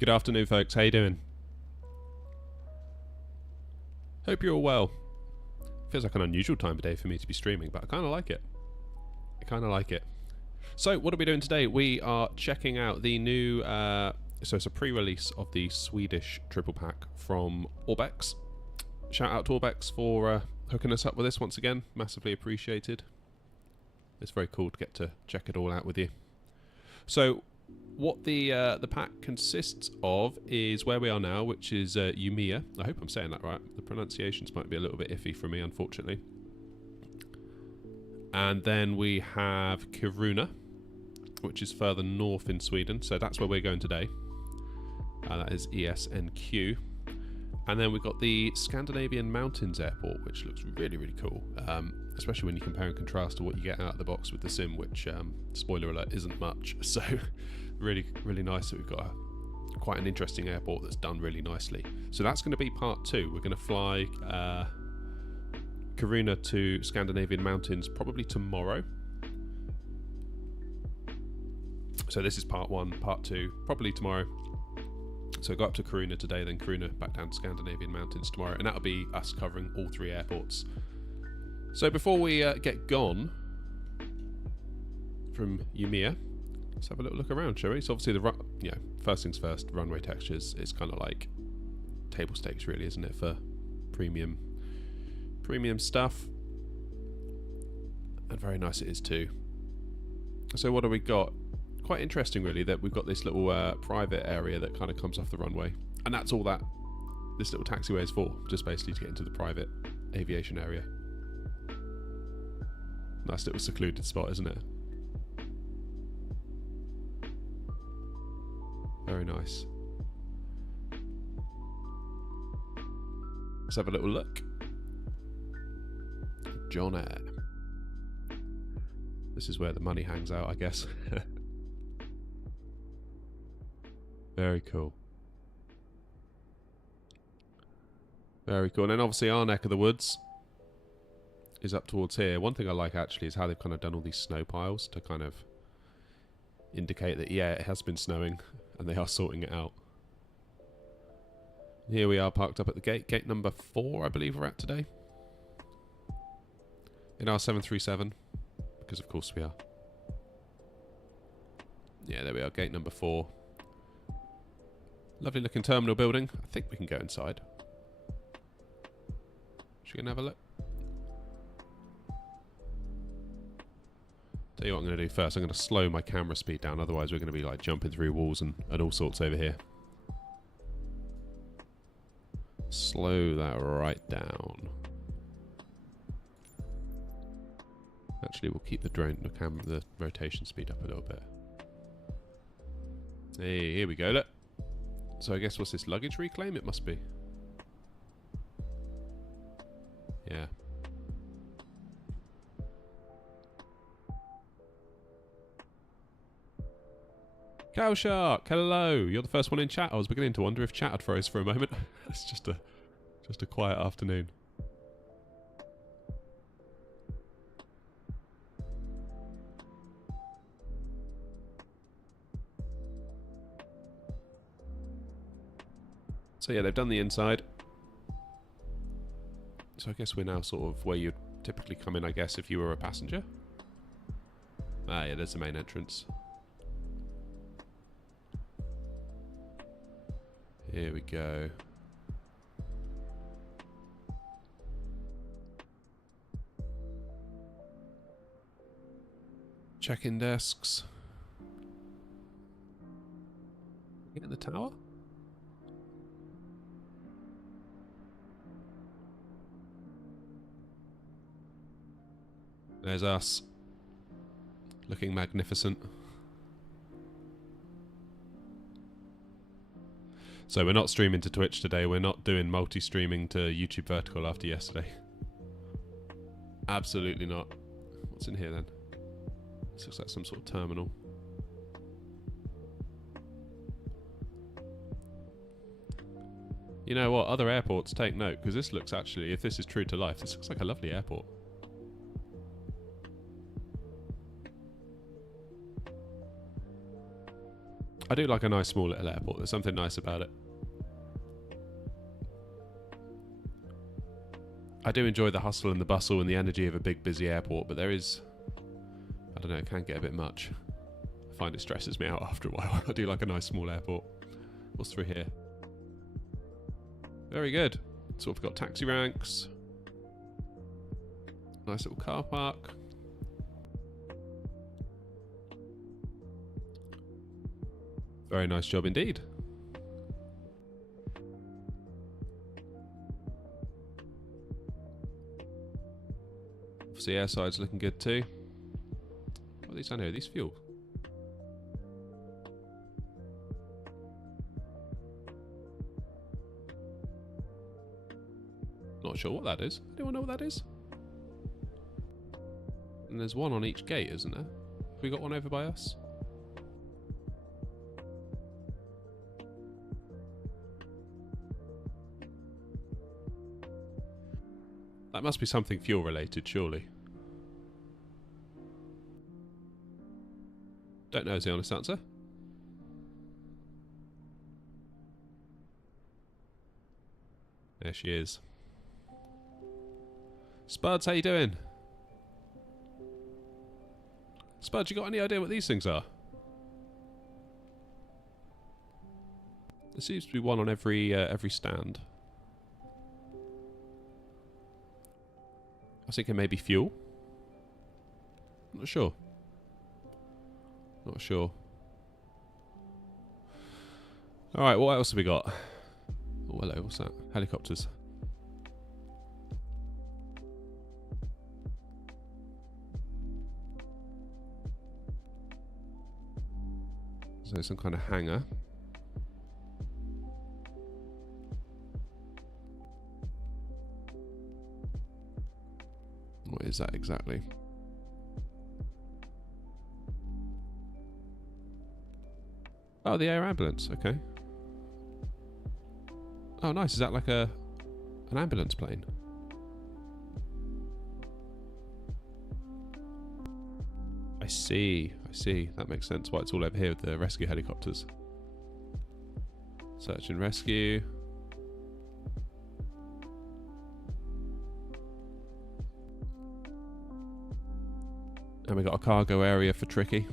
Good afternoon, folks. How you doing? Hope you're all well. Feels like an unusual time of day for me to be streaming, but I kind of like it. So, what are we doing today? We are checking out the new, so it's a pre-release of the Swedish Triple Pack from Orbx. Shout out to Orbx for hooking us up with this once again. Massively appreciated. It's very cool to get to check it all out with you. So, what the pack consists of is where we are now, which is Umea. I hope I'm saying that right. The pronunciations might be a little bit iffy for me, unfortunately. And then we have Kiruna, which is further north in Sweden. So that's where we're going today. That is ESNQ. And then we've got the Scandinavian Mountains Airport, which looks really, really cool. Especially when you compare and contrast to what you get out of the box with the sim, which, spoiler alert, isn't much. So really, really nice that we've got quite an interesting airport that's done really nicely. So that's going to be part 2. We're going to fly Kiruna to Scandinavian Mountains probably tomorrow. So this is part 1, part 2, probably tomorrow. So go up to Kiruna today, then Kiruna back down to Scandinavian Mountains tomorrow, and that'll be us covering all 3 airports. So before we get gone from Umea, let's have a little look around, shall we? So obviously first things first, runway textures. It's kind of like table stakes, really, isn't it, for premium stuff? And very nice it is too. So what do we got? Quite interesting, really, that we've got this little private area that kind of comes off the runway, and that's all that this little taxiway is for, just basically to get into the private aviation area. Nice little secluded spot, isn't it? Very nice. Let's have a little look. John Air. This is where the money hangs out, I guess. Very cool. Very cool. And then obviously our neck of the woods is up towards here. One thing I like actually is how they've kind of done all these snow piles to kind of indicate that, yeah, it has been snowing and they are sorting it out. Here we are parked up at the gate. Gate number 4, I believe we're at today. In our 737, because of course we are. Yeah, there we are, gate number 4. Lovely looking terminal building. I think we can go inside. Should we go and have a look? Tell you what I'm going to do first. I'm going to slow my camera speed down. Otherwise we're going to be like jumping through walls and all sorts over here. Slow that right down. Actually, we'll keep the rotation speed up a little bit. Hey, here we go. Look. So I guess what's this, luggage reclaim? It must be. Yeah. Cow Shark, hello. You're the first one in chat. I was beginning to wonder if chat had froze for a moment. It's just a quiet afternoon. So yeah, they've done the inside. So I guess we're now sort of where you'd typically come in, I guess, if you were a passenger. Ah, yeah, there's the main entrance. Here we go. Check-in desks. Get in the tower? There's us. Looking magnificent. So we're not streaming to Twitch today. We're not doing multi-streaming to YouTube Vertical after yesterday. Absolutely not. What's in here then? This looks like some sort of terminal. You know what? Other airports, take note, because this looks actually, if this is true to life, this looks like a lovely airport. I do like a nice small little airport. There's something nice about it. I do enjoy the hustle and the bustle and the energy of a big busy airport, but there is, I don't know, it can get a bit much. I find it stresses me out after a while. I do like a nice small airport. What's through here? Very good. So we've got taxi ranks. Nice little car park. Very nice job indeed. Obviously, airside's looking good too. What are these down here? Are these fuel? Not sure what that is. Anyone know what that is? And there's one on each gate, isn't there? Have we got one over by us? That must be something fuel related, surely. Don't know is the honest answer. There she is. Spuds, how you doing? Spuds, you got any idea what these things are? There seems to be one on every stand. I was thinking maybe fuel. Not sure. Not sure. Alright, what else have we got? Oh, hello, what's that? Helicopters. So some kind of hangar. What is that exactly? Oh, the air ambulance. Okay. Oh, nice. Is that like an ambulance plane? I see. I see. That makes sense why it's all over here with the rescue helicopters. Search and rescue. And we got a cargo area for Tricky.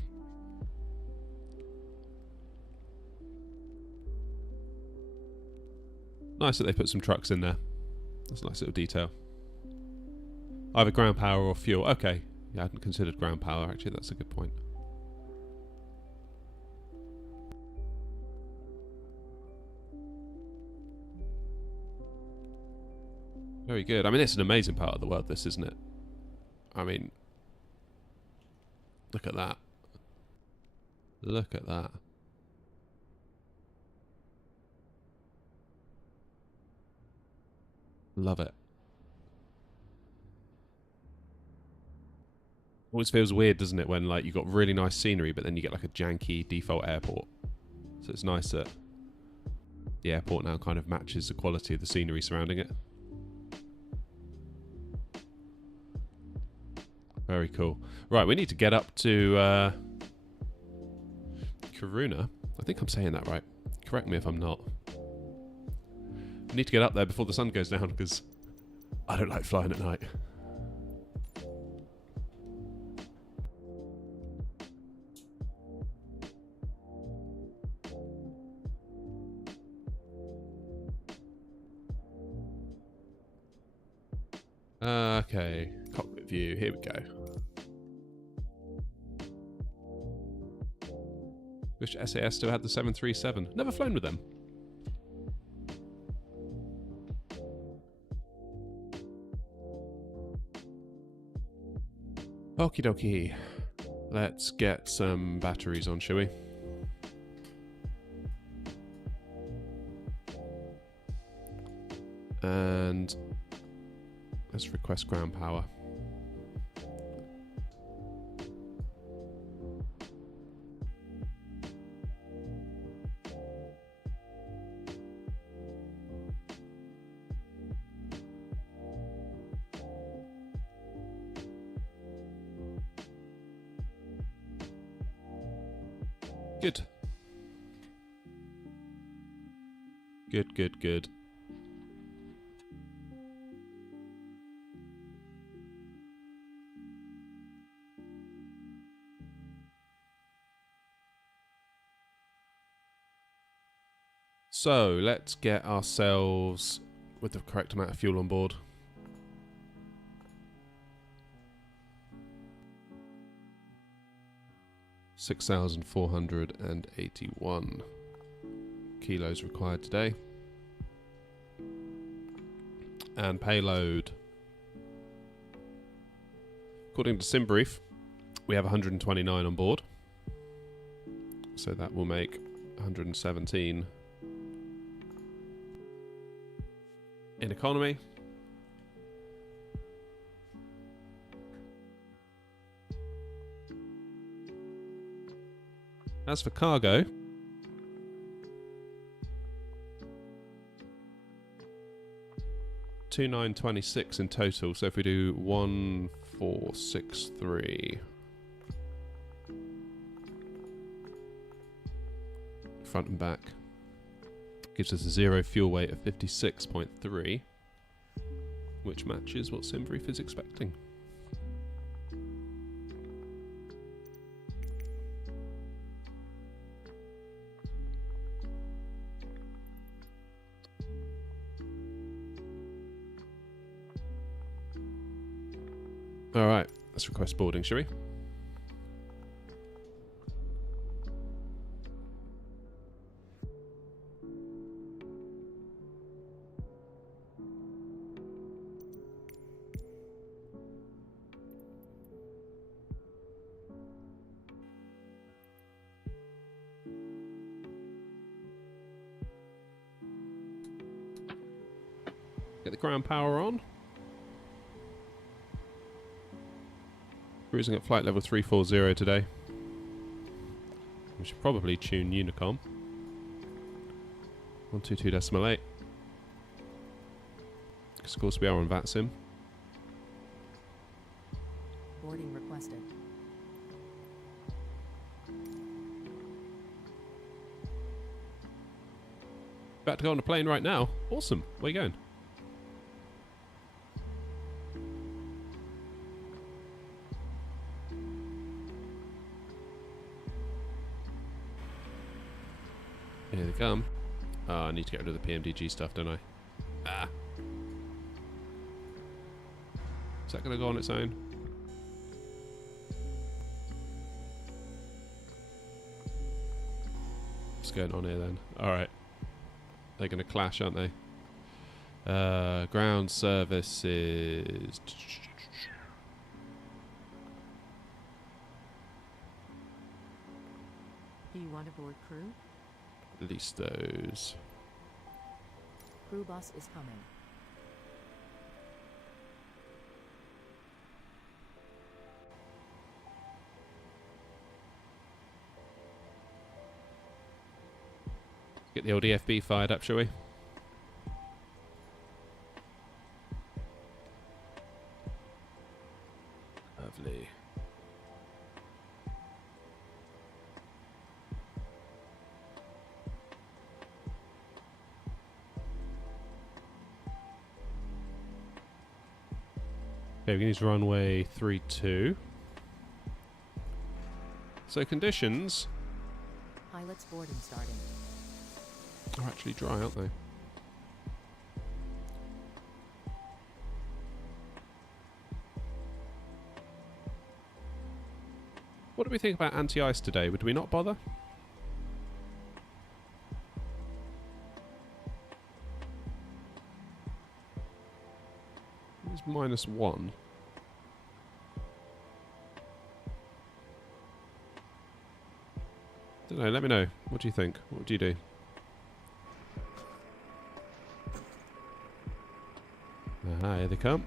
Nice that they put some trucks in there. That's a nice little detail. Either ground power or fuel. Okay. Yeah, I hadn't considered ground power, actually. That's a good point. Very good. I mean, it's an amazing part of the world, this, isn't it? I mean, look at that. Look at that. Love it. Always feels weird, doesn't it, when like you've got really nice scenery, but then you get like a janky default airport. So it's nice that the airport now kind of matches the quality of the scenery surrounding it. Very cool. Right, we need to get up to Kiruna. I think I'm saying that right. Correct me if I'm not. We need to get up there before the sun goes down because I don't like flying at night. Okay, cockpit view, here we go. Wish SAS still had the 737. Never flown with them. Okie dokie. Let's get some batteries on, shall we? And let's request ground power. Good. Good, good, good. So let's get ourselves with the correct amount of fuel on board. $6,481 kilos required today. And payload. According to SimBrief, we have 129 on board. So that will make 117 in economy. As for cargo, $2,926 in total. So if we do 1,463 front and back, gives us a zero fuel weight of 56.3, which matches what SimBrief is expecting. Alright, let's request boarding, shall we? Get the ground power on. Cruising at flight level 340 today. We should probably tune Unicom. 122.8. Because of course we are on VATSIM. Boarding requested. About to go on a plane right now. Awesome. Where are you going? Here they come. Oh, I need to get rid of the PMDG stuff, don't I? Ah. Is that going to go on its own? What's going on here then? Alright. They're going to clash, aren't they? Ground services. Do you want to board crew? Release those. Crew bus is coming. Get the old EFB fired up, shall we? Lovely. Okay, we can use runway 32. So conditions Pilots boarding starting. are actually dry, aren't they? What do we think about anti-ice today? Would we not bother? It's -1. Don't know, let me know. What do you think? What do you do? Aha, here they come.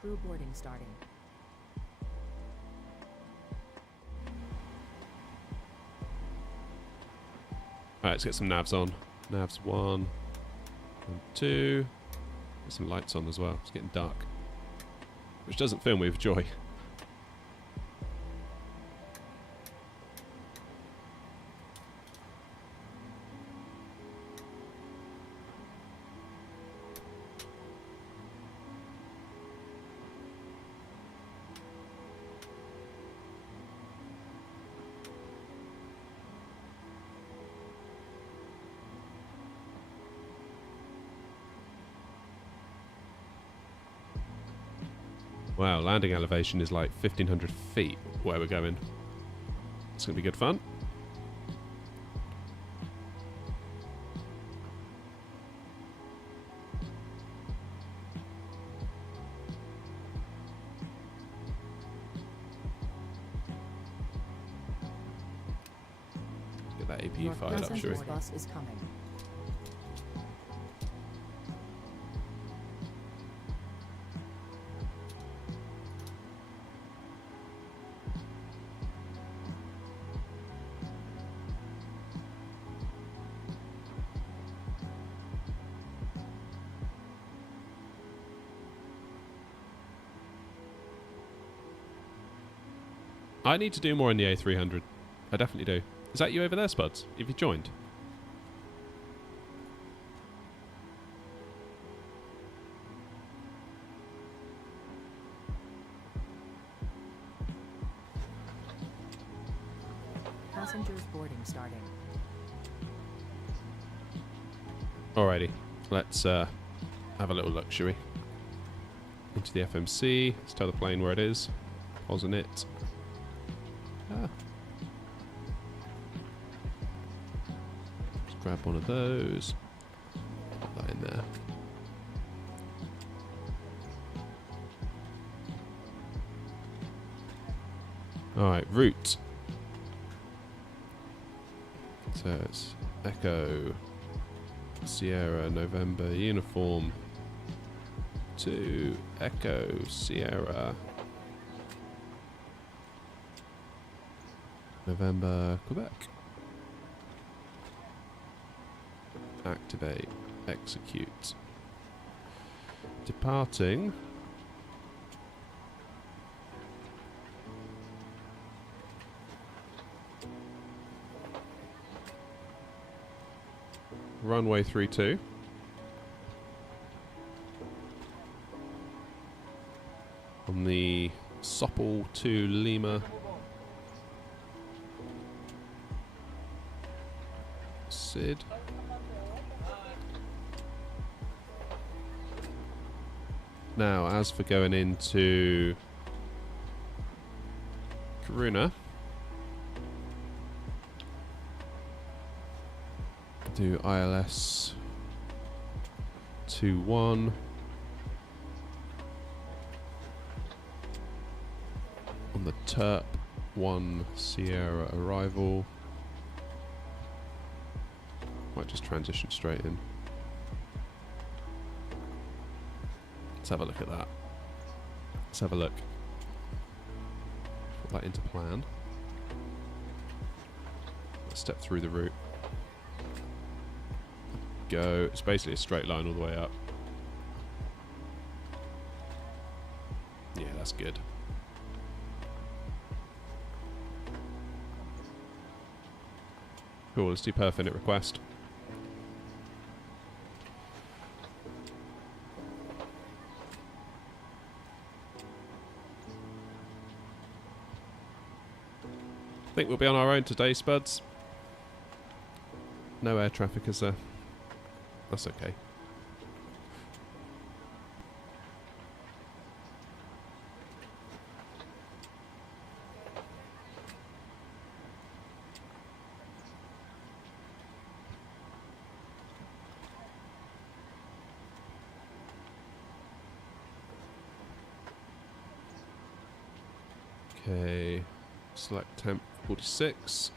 Crew boarding starting. Alright, let's get some navs on. Navs 1 and 2. Get some lights on as well. It's getting dark. Which doesn't fill me with joy. Wow, landing elevation is like 1,500 feet where we're going. It's going to be good fun. Get that APU Your fired up, shall passenger we? bus is coming. I need to do more in the A300. I definitely do. Is that you over there, Spuds? Have you joined? Passengers boarding starting. Alrighty. Let's have a little look, shall we? Into the FMC. Let's tell the plane where it is. Pause on it. Ah. Just grab one of those. Put that in there. Alright, route. So it's Echo Sierra November uniform to Echo Sierra November Quebec. Activate, execute. Departing runway 32. On the Sopple to Lima Sid. Now, as for going into Kiruna, do ILS 21 on the Terp 1 Sierra arrival. Might just transition straight in. Let's have a look at that. Let's have a look. Put that into plan. Let's step through the route. Go. It's basically a straight line all the way up. Yeah, that's good. Cool, let's do per minute request. I think we'll be on our own today, Spuds. No air traffic, is there? That's okay. Okay, select temp 46.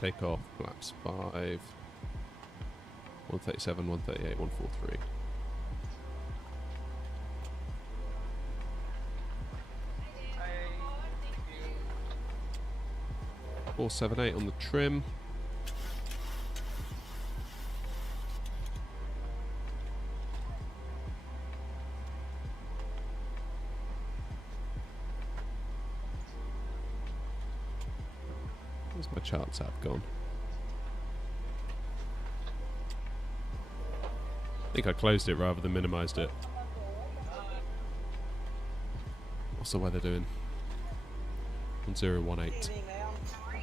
Take off, flaps 5, 137, 138, 143. Hi. 478 on the trim. Where's my charts app gone? I think I closed it rather than minimized it. What's the weather doing? 1018. Evening, ma'am. How are you?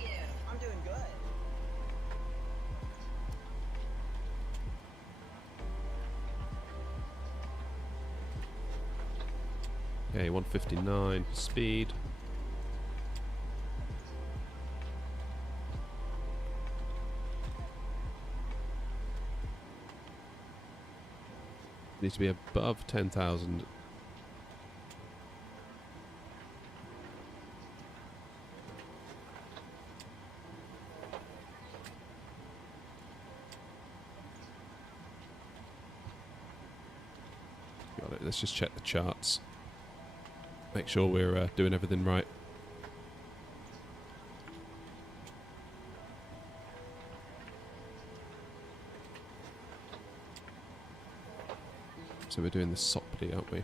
I'm doing good. Okay, 159 speed. Needs to be above 10,000. Got it. Let's just check the charts. Make sure we're doing everything right. So we're doing the Sopdy, aren't we?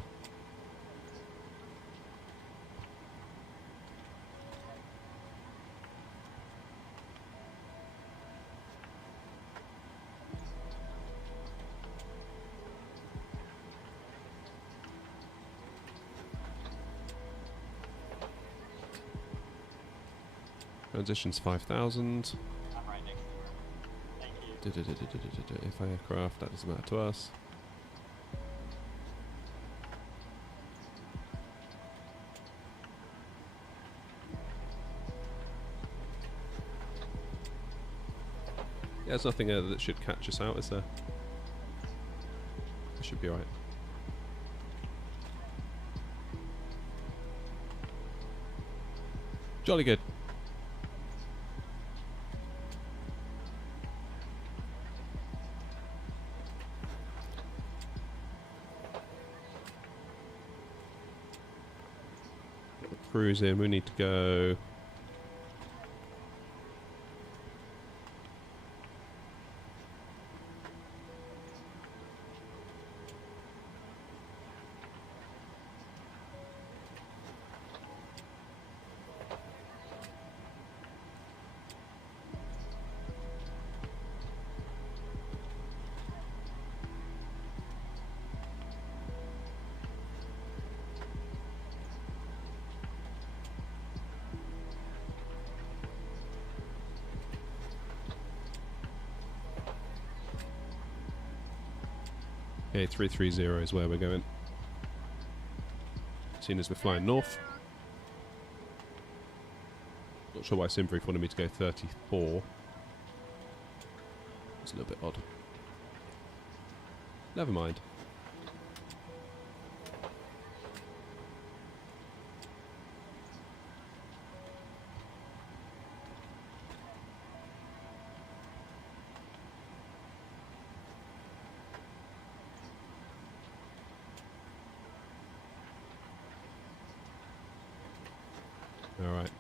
Transitions 5,000. I'm right next to her. Thank you. If aircraft, that doesn't matter to us. Yeah, there's nothing that should catch us out, is there? It should be alright. Jolly good. Cruising, we need to go. Okay, 330 is where we're going. Seeing as we're flying north. Not sure why Simbrief wanted me to go 34. It's a little bit odd. Never mind. Alright.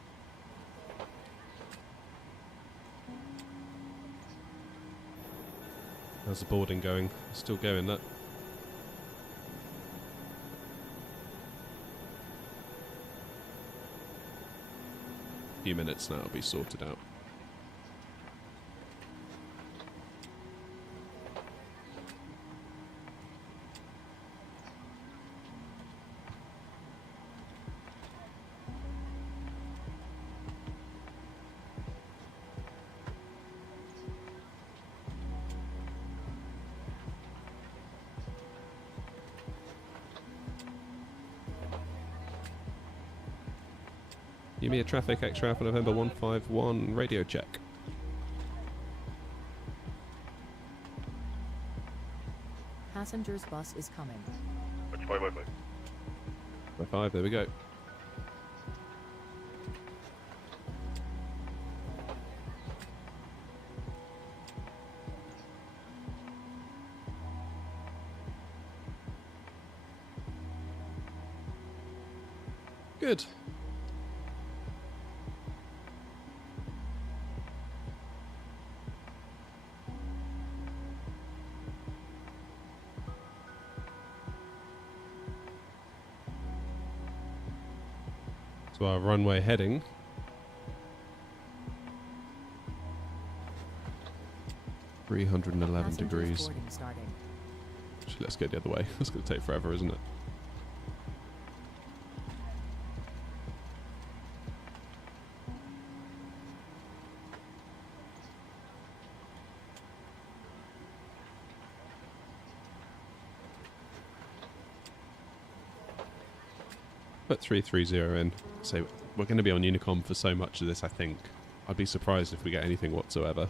How's the boarding going? Still going, that? A few minutes now, it'll be sorted out. Umea traffic, X-ray Alpha November 151, radio check. Passengers bus is coming. By 5, there we go. Good. So our runway heading. (311 degrees). Boarding starting. Actually, let's go the other way. It's going to take forever, isn't it? put 330 in. So we're going to be on Unicom for so much of this, I think. I'd be surprised if we get anything whatsoever.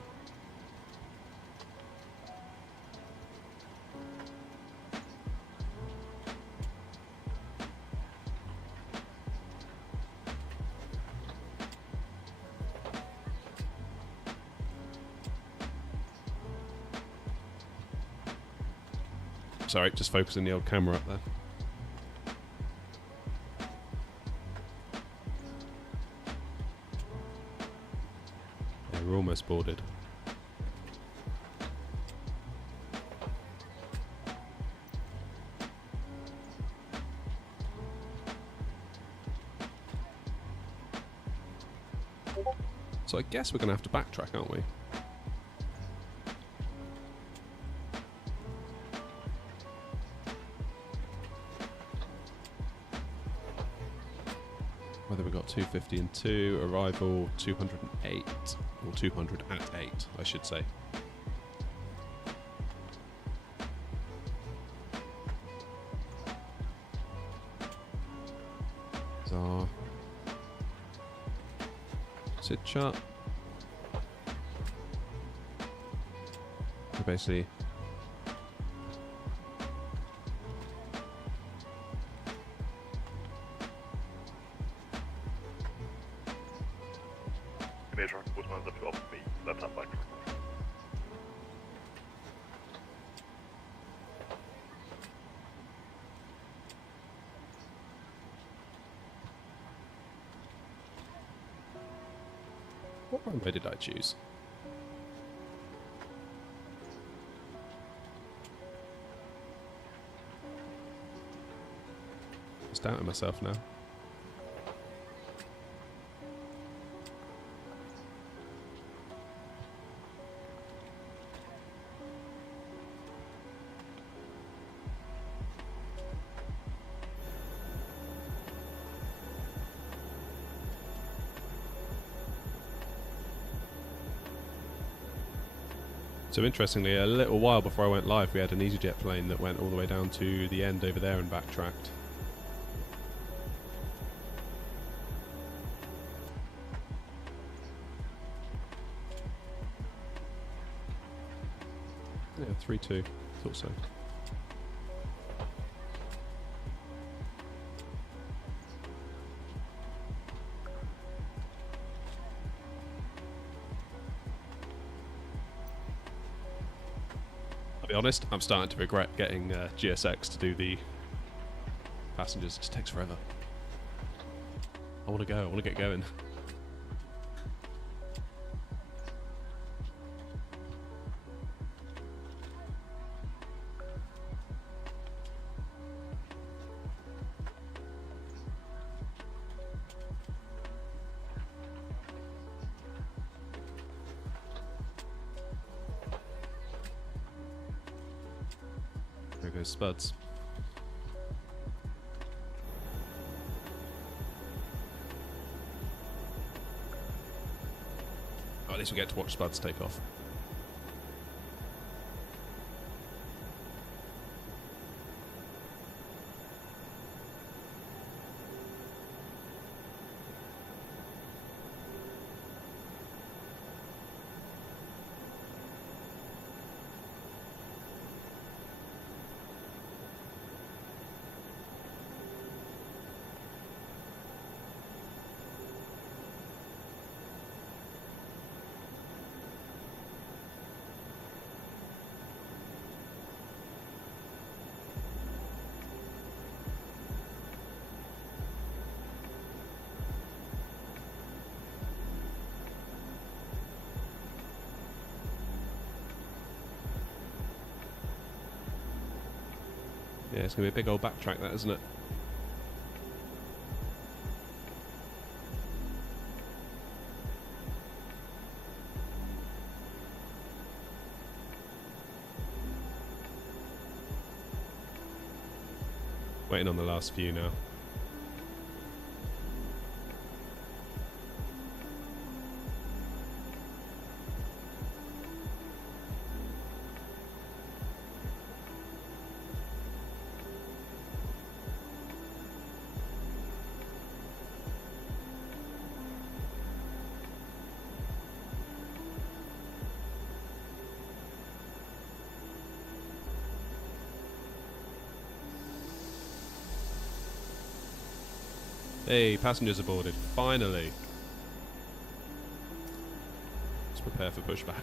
Sorry, just focusing the old camera up there. Yeah, we're almost boarded. So I guess we're going to have to backtrack, aren't we? Whether we got 250 and 2, arrival 208, or 200 at 8, I should say. There's our SID chart. So basically, what runway did I choose? Just doubting myself now. So interestingly, a little while before I went live, we had an EasyJet plane that went all the way down to the end over there and backtracked. Yeah, 3-2. Thought so. I'll be honest, I'm starting to regret getting GSX to do the passengers. It just takes forever. I want to go. I want to get going. There goes Spuds. Oh, at least we get to watch Spuds take off. Yeah, it's going to be a big old backtrack, that, isn't it? Waiting on the last few now. Hey, passengers aboarded. Finally. Let's prepare for pushback.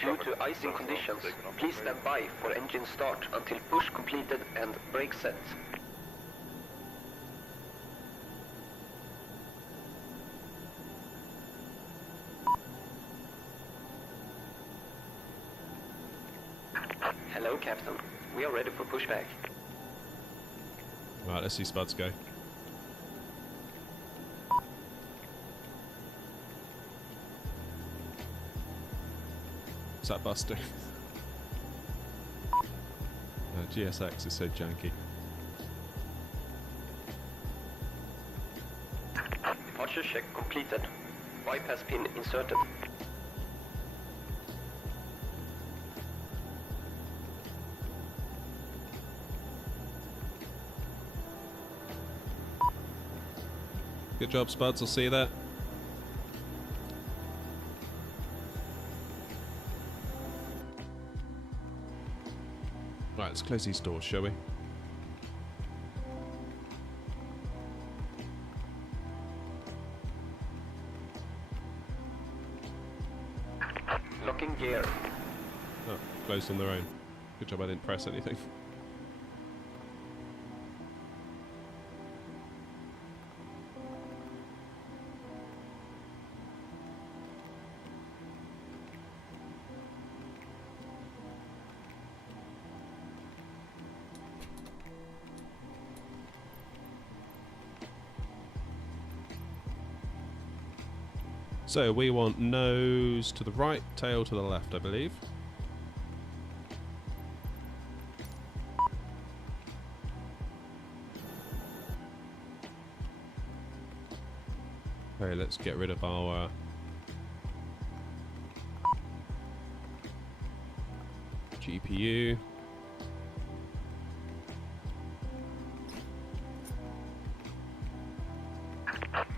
Due to icing conditions, please stand by for engine start until push completed and brake set. Hello, Captain. We are ready for pushback. Right, let's see Spuds go. What's that bus doing? GSX is so janky. Departure check completed. Bypass pin inserted. Good job, Spuds. I'll see you there. Right, let's close these doors, shall we? Locking gear. Oh, closed on their own. Good job I didn't press anything. So we want nose to the right, tail to the left, I believe. Okay, let's get rid of our GPU.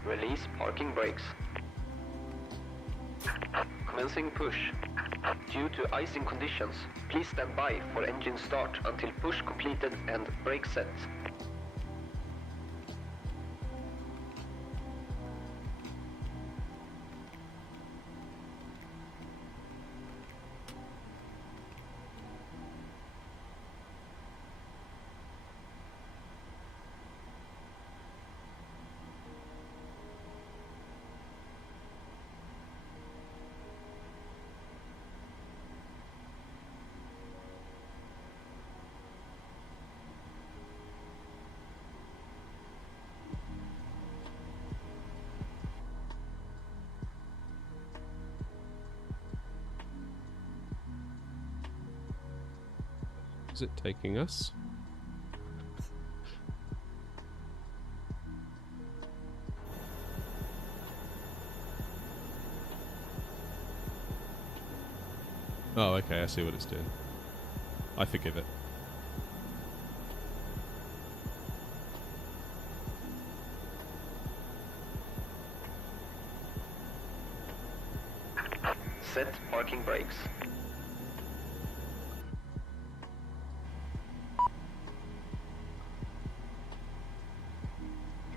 Release parking brakes. Commencing push. Due to icing conditions, please stand by for engine start until push completed and brake set. Is it taking us? Oh, okay, I see what it's doing. I forgive it. Set parking brakes.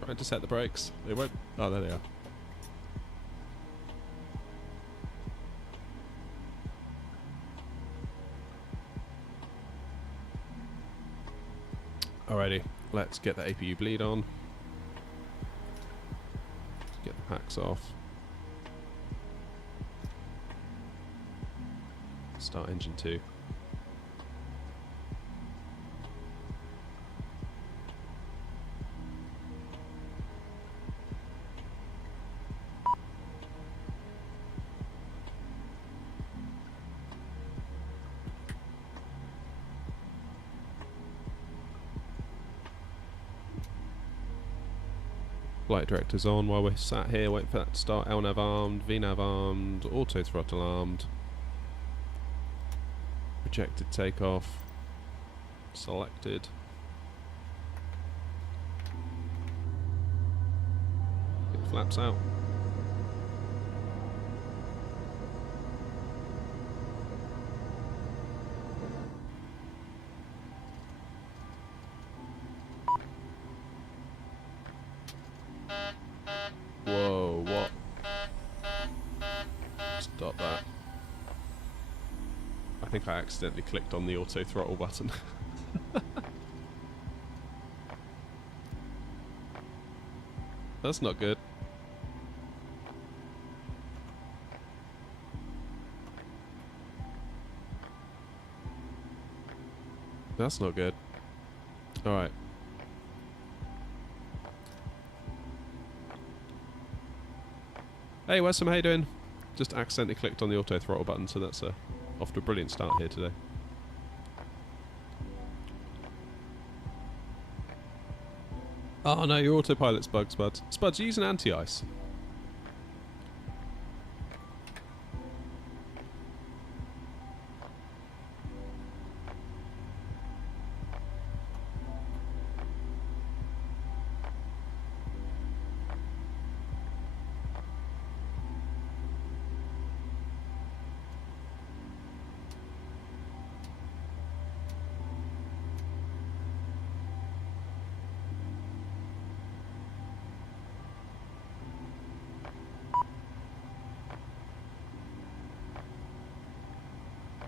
Trying to set the brakes. They won't. Oh, there they are. Alrighty, let's get the APU bleed on. Get the packs off. Start engine 2. Flight director's on while we're sat here waiting for that to start. LNAV armed, VNAV armed, auto throttle armed. Projected takeoff. Selected. Get flaps out. Whoa, what? Stop that. I think I accidentally clicked on the auto throttle button. That's not good. That's not good. Alright. Hey Wesam, how you doing? Just accidentally clicked on the auto throttle button, so that's off to a brilliant start here today. Oh no, your autopilot's bugged, Spuds. Spuds, use an anti-ice.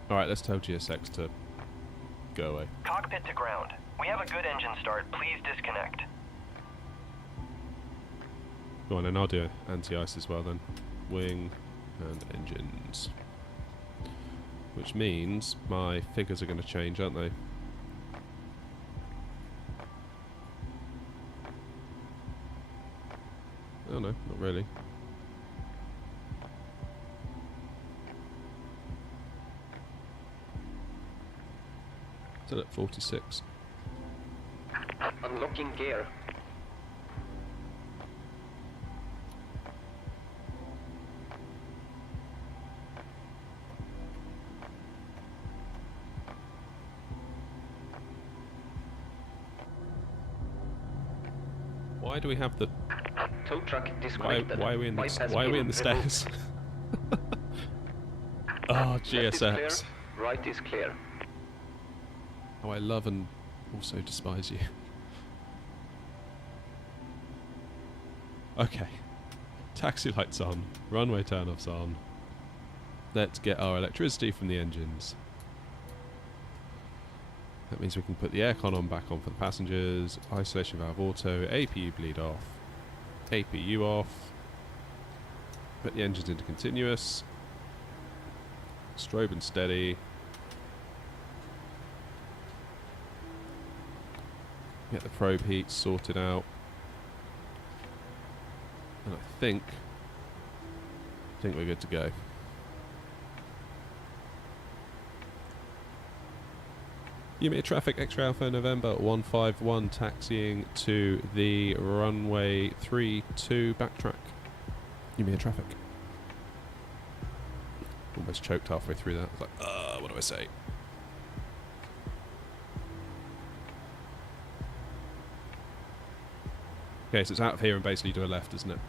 Alright, let's tell GSX to go away. Cockpit to ground. We have a good engine start. Please disconnect. Go on, and I'll do anti-ice as well then. Wing and engines. Which means my figures are going to change, aren't they? Oh no, not really. Still at 46. Unlocking gear. Why do we have the... Tow truck disconnected. Why are we in the, Bypass why are we pin in the removed. stairs? Oh, Left is clear, GSX. right is clear. Oh, I love and also despise you. Okay. Taxi lights on. Runway turn-offs on. Let's get our electricity from the engines. That means we can put the aircon on back on for the passengers. Isolation valve auto. APU bleed off. APU off. Put the engines into continuous. Strobe and steady. Get the probe heat sorted out. And I think we're good to go. Umea traffic, X-ray Alpha November 151 taxiing to the runway 32 backtrack. Umea traffic. Almost choked halfway through that. I was like, what do I say? Okay, so it's out of here and basically do a left, isn't it?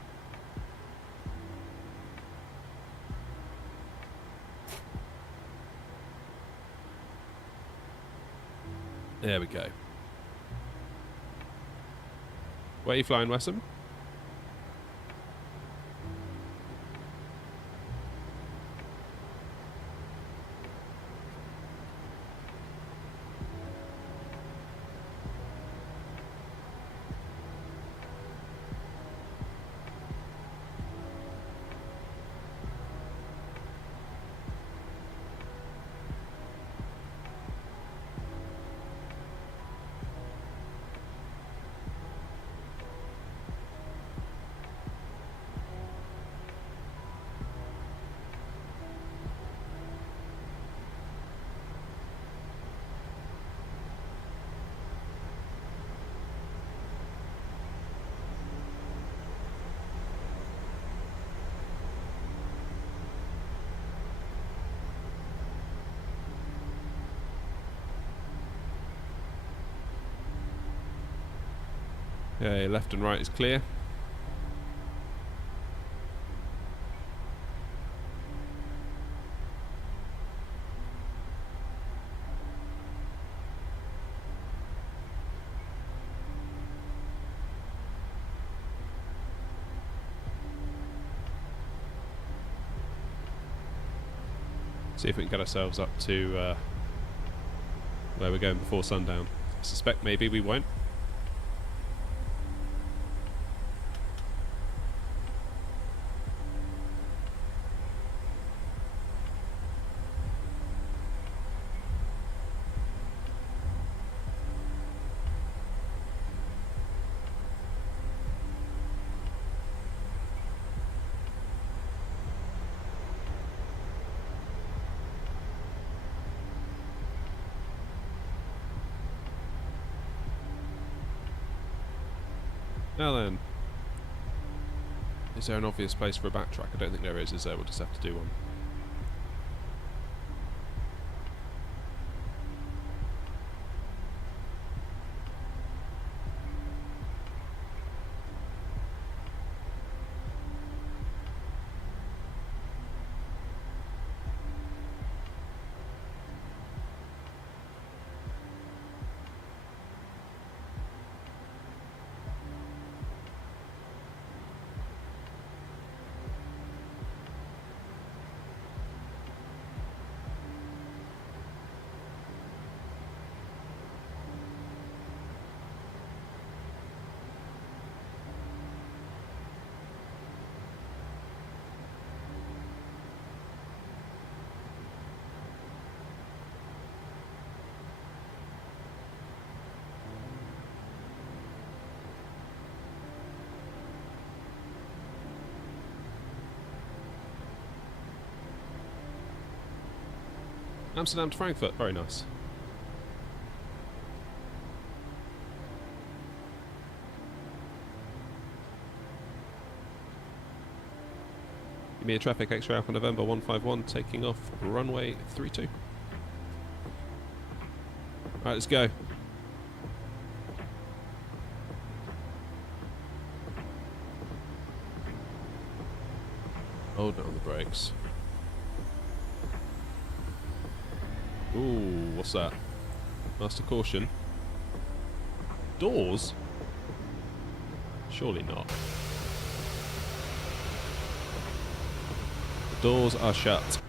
There we go. Where are you flying, Wesam? Okay, left and right is clear. See if we can get ourselves up to where we're going before sundown. I suspect maybe we won't. Now then, is there an obvious place for a backtrack? I don't think there is there? We'll just have to do one. Amsterdam to Frankfurt, very nice. Umea traffic X-ray Alpha November 151 taking off runway 32. Alright, let's go. Hold on the brakes. Ooh, what's that? Master caution. Doors? Surely not. The doors are shut.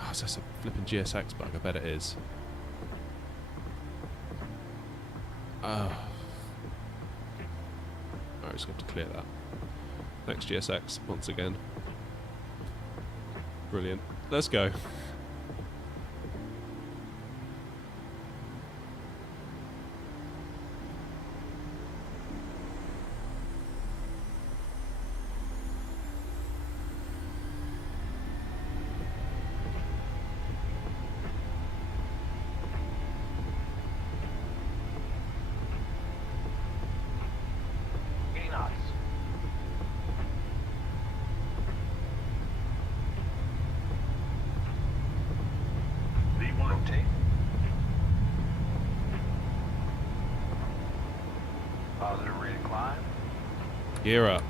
Oh, is this a flipping GSX bug? I bet it is. Oh. Alright, just got to clear that. Thanks GSX, once again. Brilliant. Let's go. Gear up.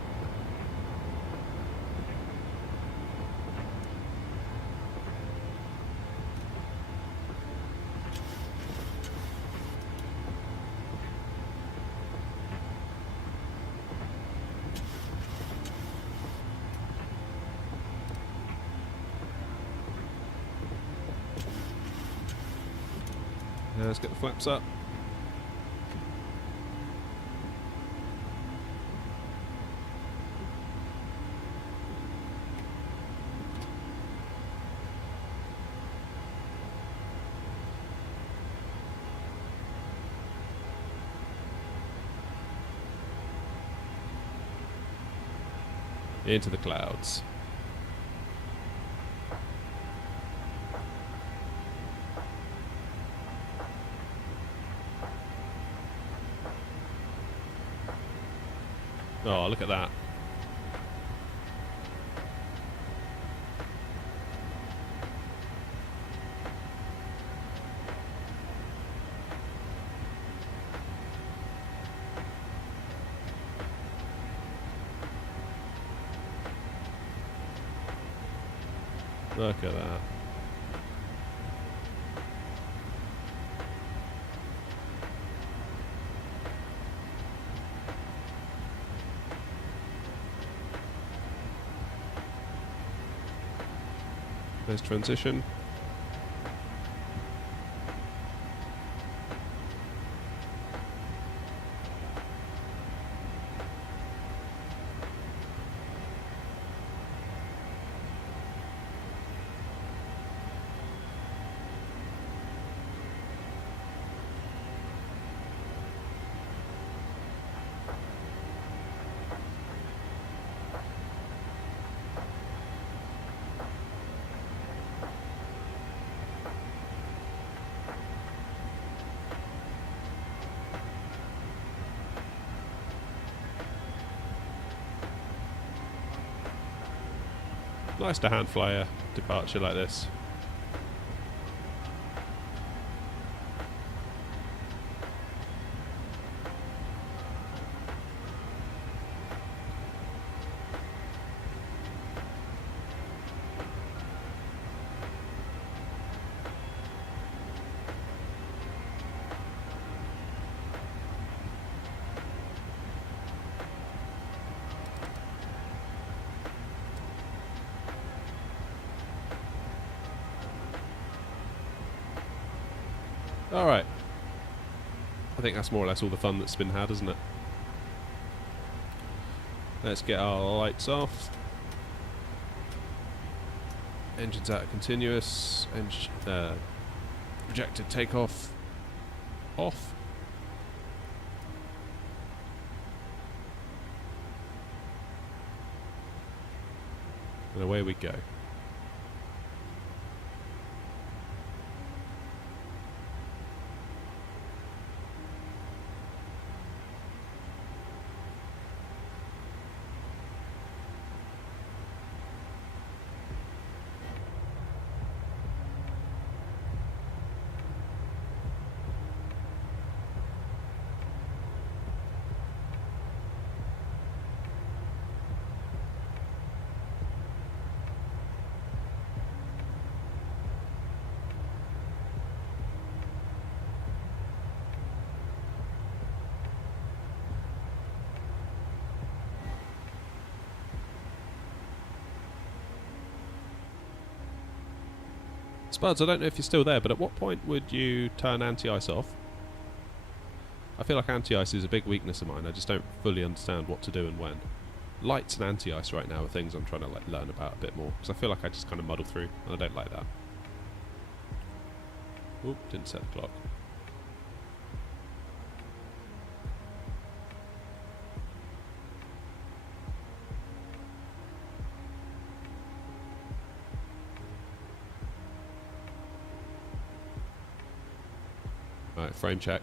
Now let's get the flaps up. Into the clouds. Oh, look at that. Look at that. Nice transition. Nice to hand fly a departure like this. Alright. I think that's more or less all the fun that's been had, isn't it? Let's get our lights off. Engines out of continuous. Projected takeoff off. And away we go. Spuds, I don't know if you're still there, but at what point would you turn anti-ice off? I feel like anti-ice is a big weakness of mine. I just don't fully understand what to do and when. Lights and anti-ice right now are things I'm trying to learn about a bit more, because I feel like I just kind of muddle through, and I don't like that. Oop, didn't set the clock. Right, frame check.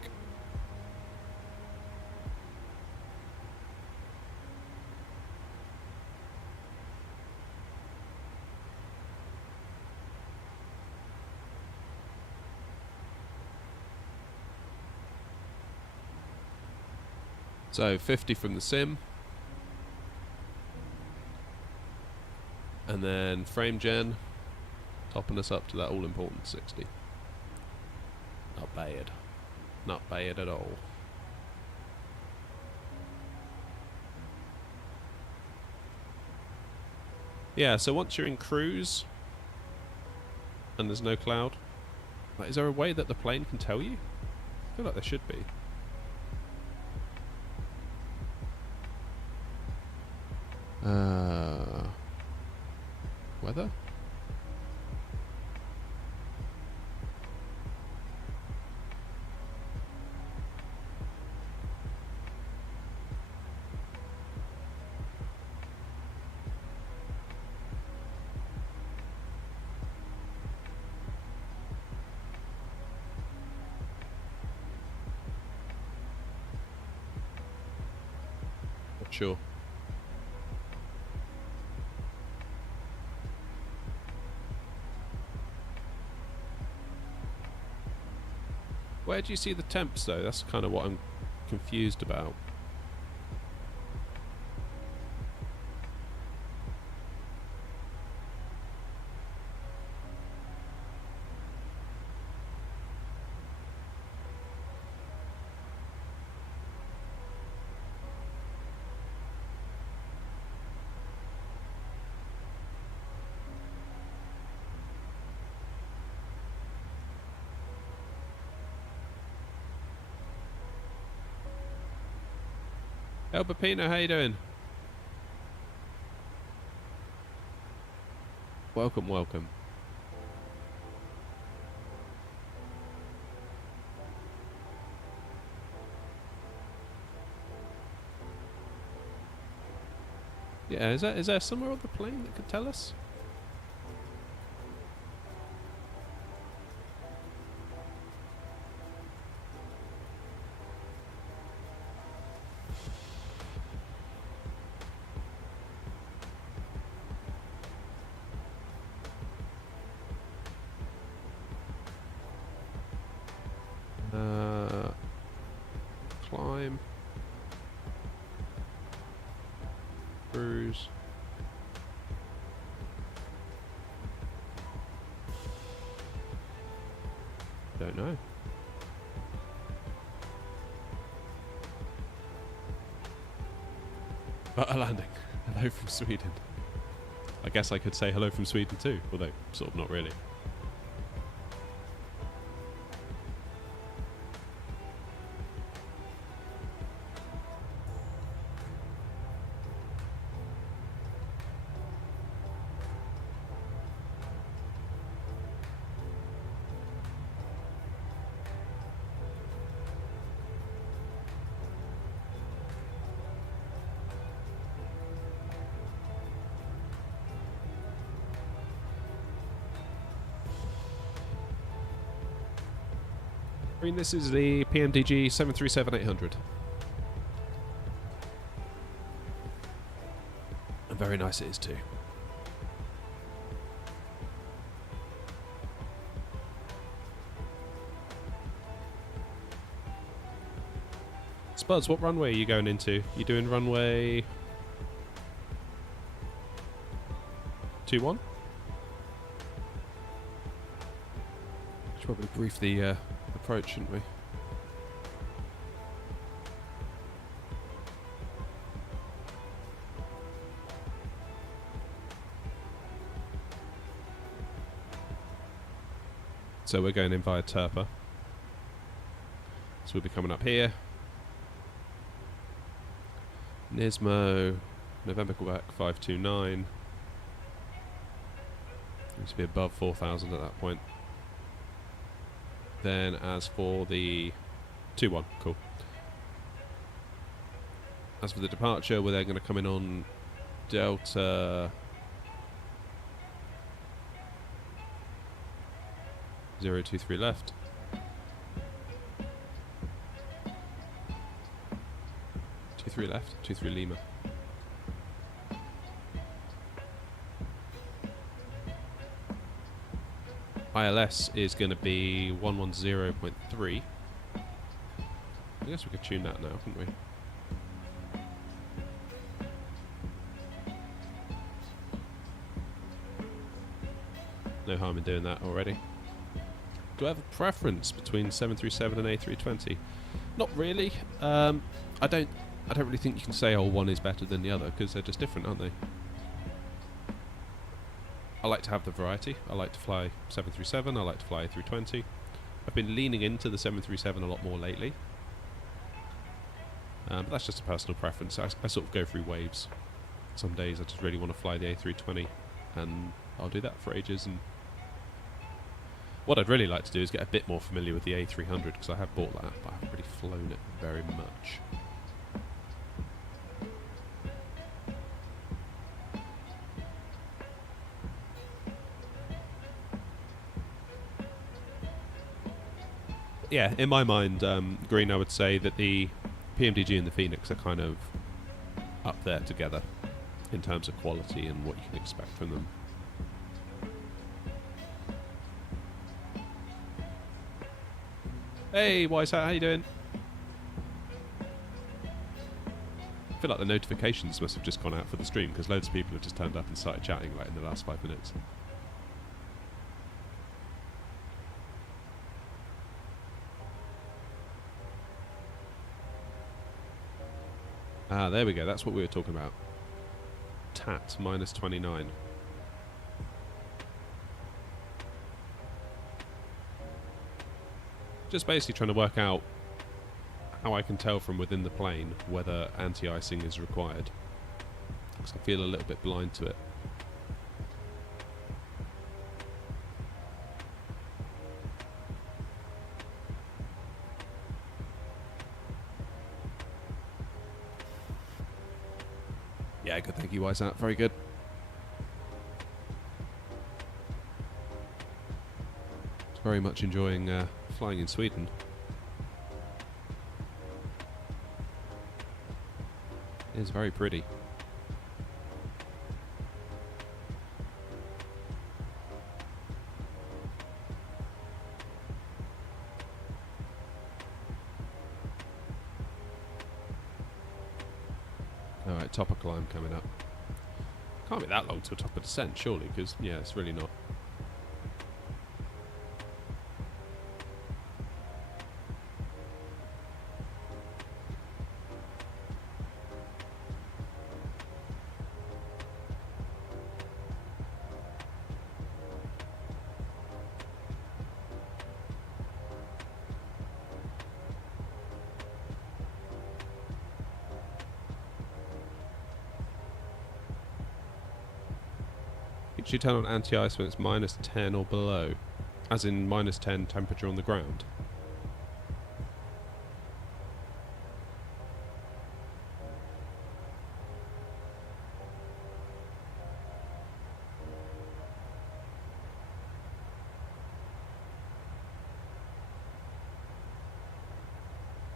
So 50 from the sim. And then frame gen, topping us up to that all-important 60. Not bad. Not bad at all. Yeah, so once you're in cruise and there's no cloud, like, is there a way that the plane can tell you? I feel like there should be. Weather? Not sure. Where do you see the temps though? That's kind of what I'm confused about. El Pepino, how you doing? Welcome, welcome. Yeah, is there somewhere on the plane that could tell us? Climb. Cruise. Don't know. A landing. Hello from Sweden. I guess I could say hello from Sweden too, although sort of not really. This is the PMDG 737-800. And very nice it is too. Spuds, what runway are you going into? You doing runway 21? Should probably brief the approach, shouldn't we? So we're going in via Turpa. So we'll be coming up here. Nismo, November Quebec 529. Needs to be above 4,000 at that point. Then as for the 2-1, cool. As for the departure, we're then going to come in on Delta 023 left. Two-three left, 23 Lima. ILS is going to be 110.3. I guess we could tune that now, couldn't we? No harm in doing that already. Do I have a preference between 737 and A320? Not really. I don't really think you can say, oh, one is better than the other, because they're just different, aren't they? I like to have the variety. I like to fly 737, I like to fly A320. I've been leaning into the 737 a lot more lately. But that's just a personal preference. I sort of go through waves. Some days I just really want to fly the A320, and I'll do that for ages. And what I'd really like to do is get a bit more familiar with the A300, because I have bought that, but I haven't really flown it very much. Yeah, in my mind, Green, I would say that the PMDG and the Phoenix are kind of up there together in terms of quality and what you can expect from them. Hey, Wise Hat, how you doing? I feel like the notifications must have just gone out for the stream, because loads of people have just turned up and started chatting like in the last 5 minutes. Ah, there we go. That's what we were talking about. TAT minus 29. Just basically trying to work out how I can tell from within the plane whether anti-icing is required, because I feel a little bit blind to it. Yeah, good. Thank you, Wiseout. Very good. Very much enjoying flying in Sweden. It is very pretty. Alright, topper climb coming up. Can't be that long till top of descent, surely, because, yeah, it's really not. You turn on anti-ice when it's minus 10 or below, as in minus 10 temperature on the ground.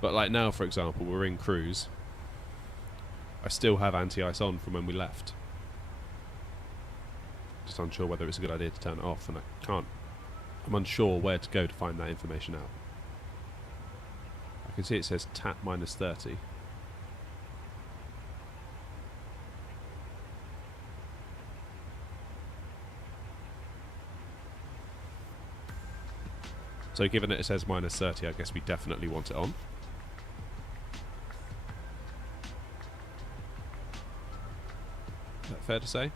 But like now, for example, we're in cruise. I still have anti-ice on from when we left. Just unsure whether it's a good idea to turn it off, and I'm unsure where to go to find that information out. I can see it says tap minus 30. So given that it says minus 30, I guess we definitely want it on. Is that fair to say?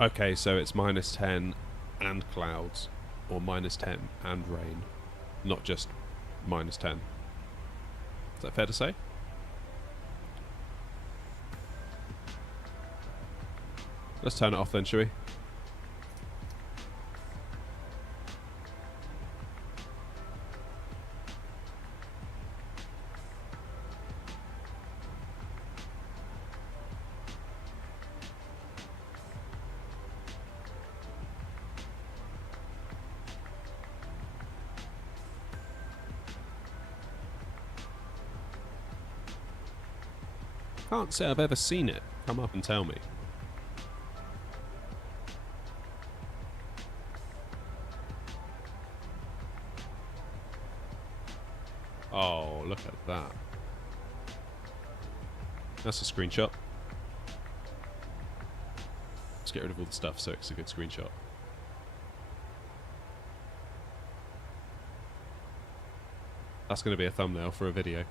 Okay, so it's minus 10 and clouds, or minus 10 and rain, not just minus 10. Is that fair to say? Let's turn it off then, shall we? Can't say I've ever seen it. Come up and tell me. Oh, look at that. That's a screenshot. Let's get rid of all the stuff so it's a good screenshot. That's going to be a thumbnail for a video.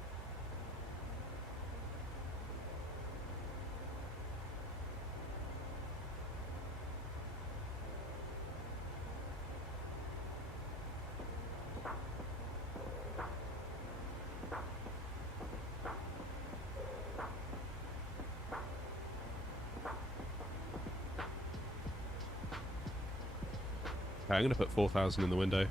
Okay, I'm going to put 4,000 in the window.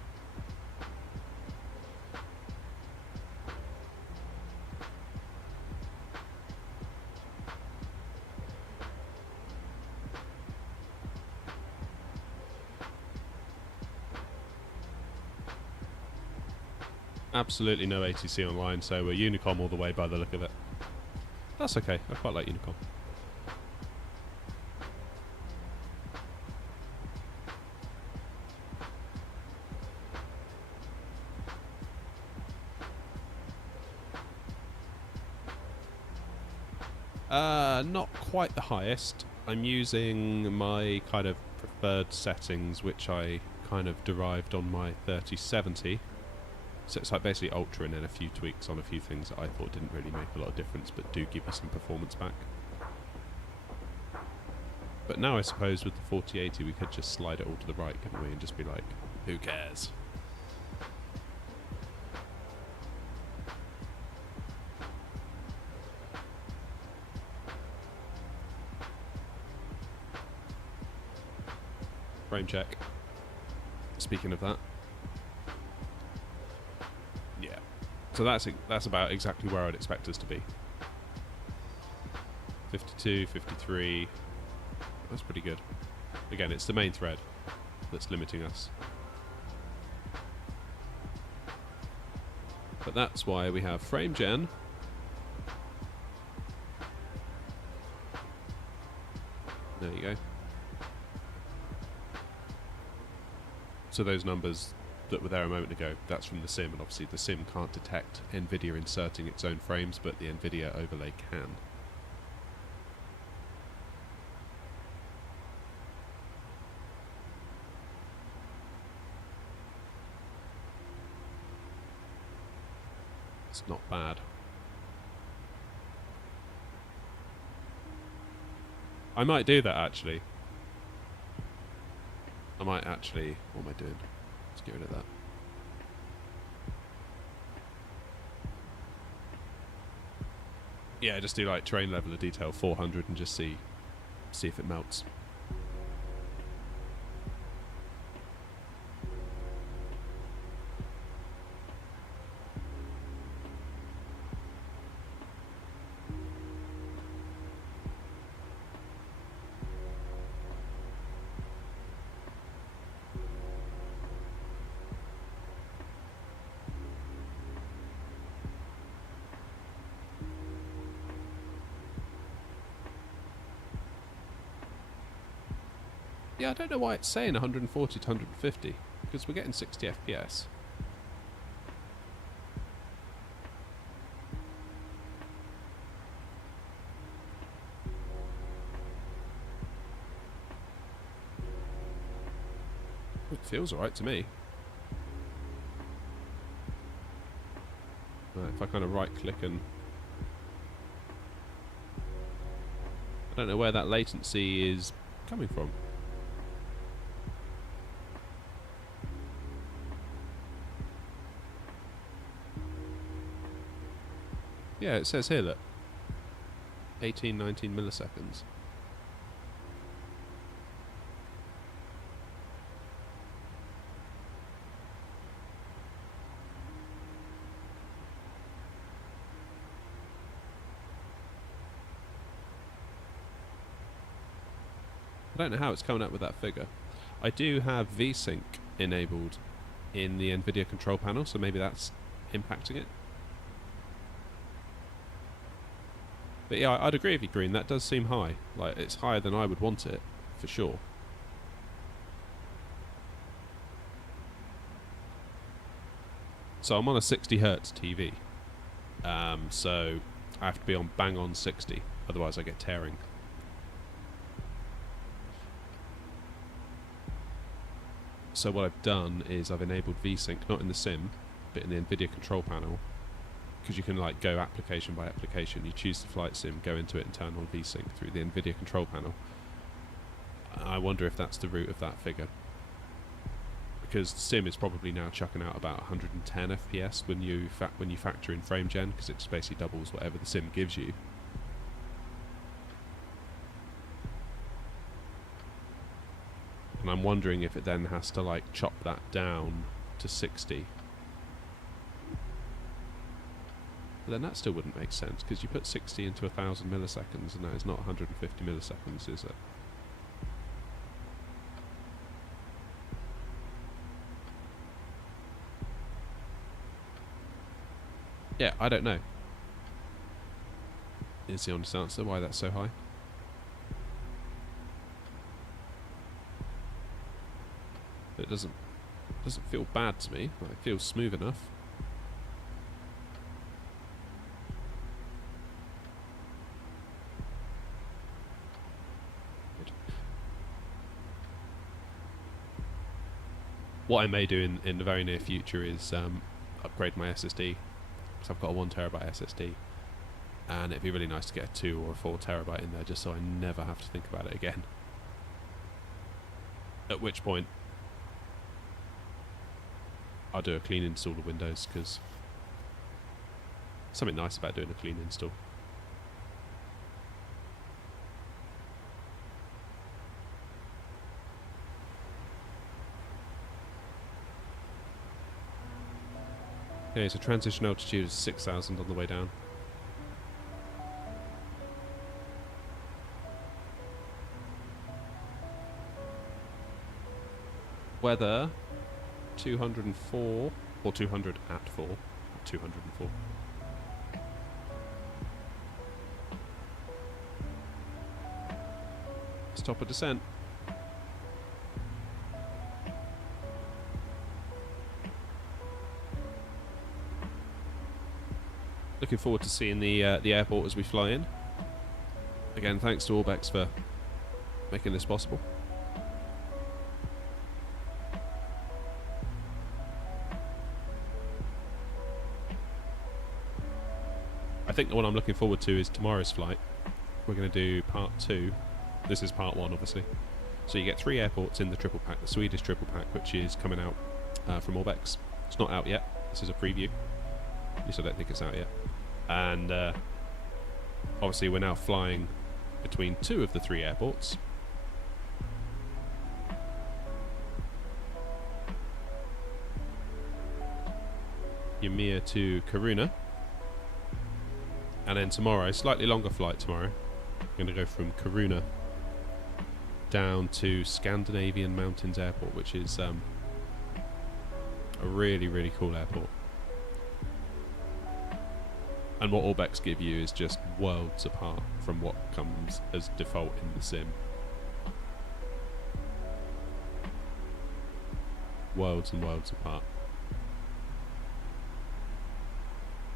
Absolutely no ATC online, so we're Unicom all the way by the look of it. That's okay, I quite like Unicom. Not quite the highest. I'm using my kind of preferred settings, which I kind of derived on my 3070. So it's like basically ultra and then a few tweaks on a few things that I thought didn't really make a lot of difference, but do give you some performance back. But now I suppose with the 4080 we could just slide it all to the right, couldn't we, and just be like, who cares? frame check. Speaking of that. Yeah. So that's about exactly where I'd expect us to be. 52, 53. That's pretty good. Again, it's the main thread that's limiting us. But that's why we have frame gen. There you go. So those numbers that were there a moment ago, that's from the sim, and obviously the sim can't detect NVIDIA inserting its own frames, but the NVIDIA overlay can. It's not bad. I might do that actually. I might actually... What am I doing? Let's get rid of that. Yeah, just do like terrain level of detail 400 and just see if it melts. Yeah, I don't know why it's saying 140 to 150, because we're getting 60 FPS. It feels alright to me. Right, if I kind of right click and... I don't know where that latency is coming from. Yeah, it says here, look. 18, 19 milliseconds. I don't know how it's coming up with that figure. I do have VSync enabled in the NVIDIA control panel, so maybe that's impacting it. But yeah, I'd agree with you, Green. That does seem high. Like, it's higher than I would want it, for sure. So I'm on a 60 Hertz TV. So I have to be on bang on 60, otherwise I get tearing. So what I've done is I've enabled VSync, not in the sim, but in the NVIDIA control panel. Because you can like go application by application. You choose the flight sim, go into it and turn on VSync through the NVIDIA control panel. I wonder if that's the root of that figure. Because the sim is probably now chucking out about 110 FPS when you factor in frame gen, because it just basically doubles whatever the sim gives you. And I'm wondering if it then has to like chop that down to 60. But then that still wouldn't make sense, because you put 60 into 1000 milliseconds and that is not 150 milliseconds, is it? Yeah, I don't know. Is the honest answer why that's so high? But it doesn't feel bad to me. Like, it feels smooth enough. What I may do in the very near future is upgrade my SSD, because I've got a 1TB SSD, and it'd be really nice to get a 2 or a 4TB in there, just so I never have to think about it again. At which point I'll do a clean install of Windows, because something nice about doing a clean install. Okay, so transition altitude is 6,000 on the way down. Weather 204 or 200 at 4. 204. Stop a descent. Looking forward to seeing the airport as we fly in. Again, thanks to Orbx for making this possible. I think the one I'm looking forward to is tomorrow's flight. We're going to do part 2. This is part 1, obviously. So you get 3 airports in the Triple Pack, the Swedish Triple Pack, which is coming out from Orbx. It's not out yet. This is a preview. At least I don't think it's out yet. And obviously we're now flying between 2 of the 3 airports. Umea to Kiruna. And then tomorrow, slightly longer flight tomorrow. We're going to go from Kiruna down to Scandinavian Mountains Airport, which is a really, really cool airport. And what Orbx give you is just worlds apart from what comes as default in the sim. Worlds and worlds apart.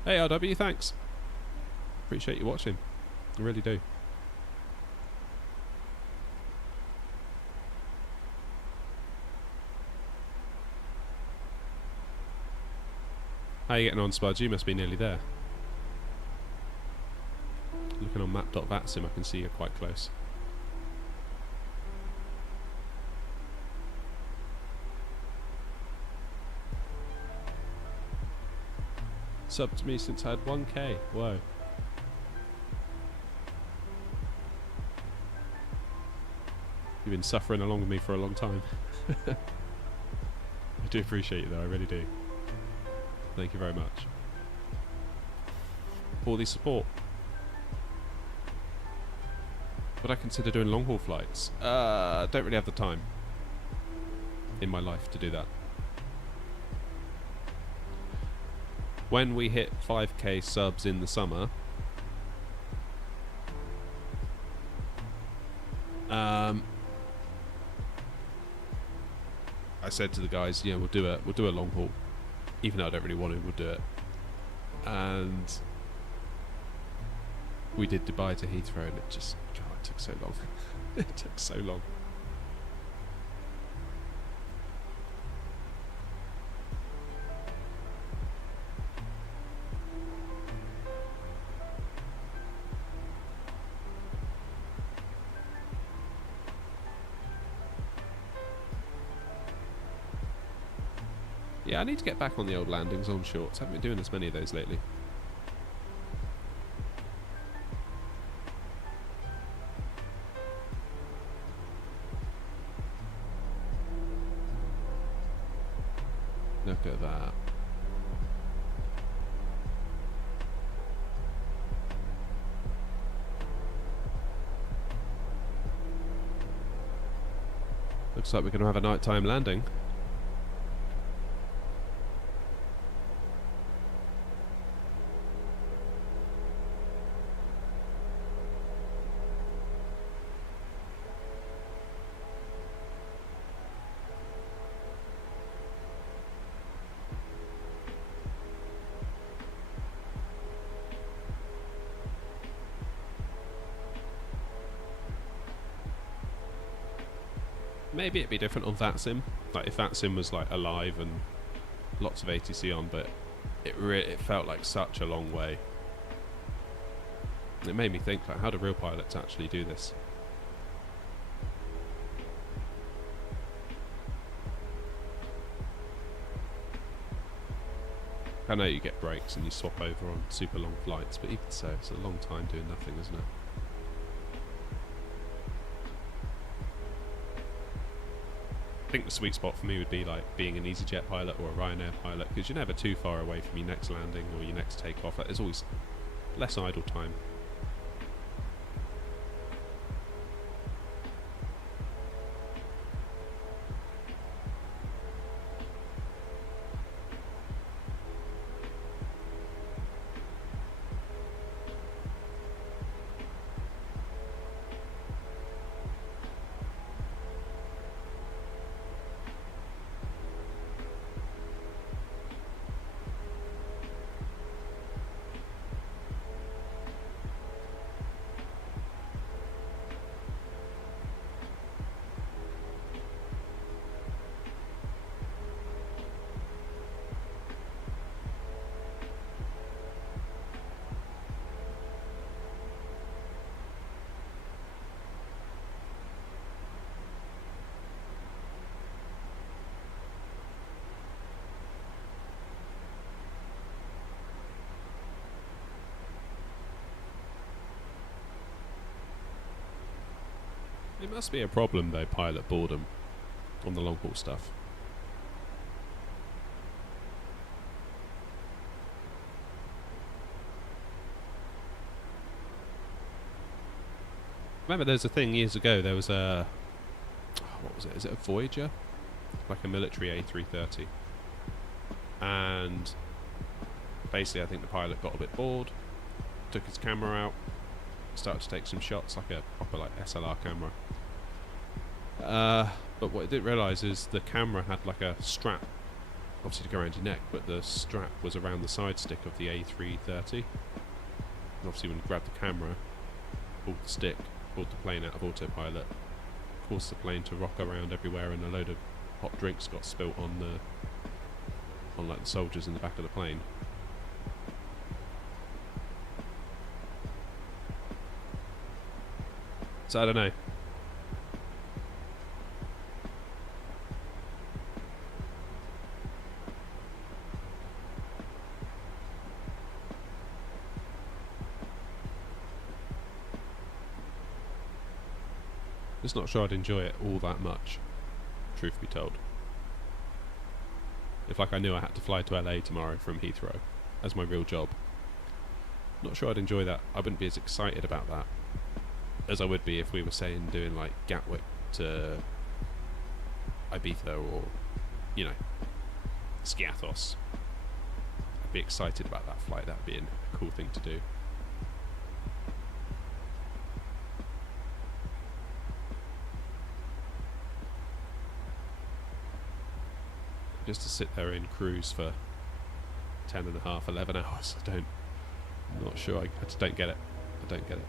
Hey RW, thanks. Appreciate you watching. I really do. How are you getting on, Spuds? You must be nearly there. Looking on map.vatsim, I can see you're quite close. Sub to me since I had 1k. Whoa. You've been suffering along with me for a long time. I do appreciate you though, I really do. Thank you very much for all the support. Would I consider doing long haul flights? Don't really have the time in my life to do that. When we hit 5k subs in the summer, I said to the guys, yeah, we'll do a long haul, even though I don't really want to. We'll do it, and we did Dubai to Heathrow, and it just, God, it took so long. It took so long. Yeah, I need to get back on the old landings on shorts. Haven't been doing as many of those lately. Look at that. Looks like we're going to have a nighttime landing. Maybe it'd be different on VATSIM. Like if VATSIM was like alive and lots of ATC on, but it felt like such a long way. And it made me think, like, how do real pilots actually do this? I know you get breaks and you swap over on super long flights, but even so, it's a long time doing nothing, isn't it? think the sweet spot for me would be like being an EasyJet pilot or a Ryanair pilot, because you're never too far away from your next landing or your next takeoff. There's always less idle time. It must be a problem though, pilot boredom on the long haul stuff. Remember there was a thing years ago, there was a, what was it, is it a Voyager? Like a military A330. And basically I think the pilot got a bit bored, took his camera out, started to take some shots, like a proper like SLR camera. But what I didn't realise is the camera had like a strap, obviously to go around your neck, but the strap was around the side stick of the A330. And obviously when you grab the camera, pulled the stick, pulled the plane out of autopilot, caused the plane to rock around everywhere, and a load of hot drinks got spilt on like the soldiers in the back of the plane. So I don't know. Just not sure I'd enjoy it all that much, truth be told. If like I knew I had to fly to LA tomorrow from Heathrow as my real job, not sure I'd enjoy that. I wouldn't be as excited about that as I would be if we were saying doing like Gatwick to Ibiza or, you know, Skiathos. I'd be excited about that flight. That'd be a cool thing to do. Just to sit there in cruise for 10 and a half, 11 hours. I'm not sure. I just don't get it. I don't get it.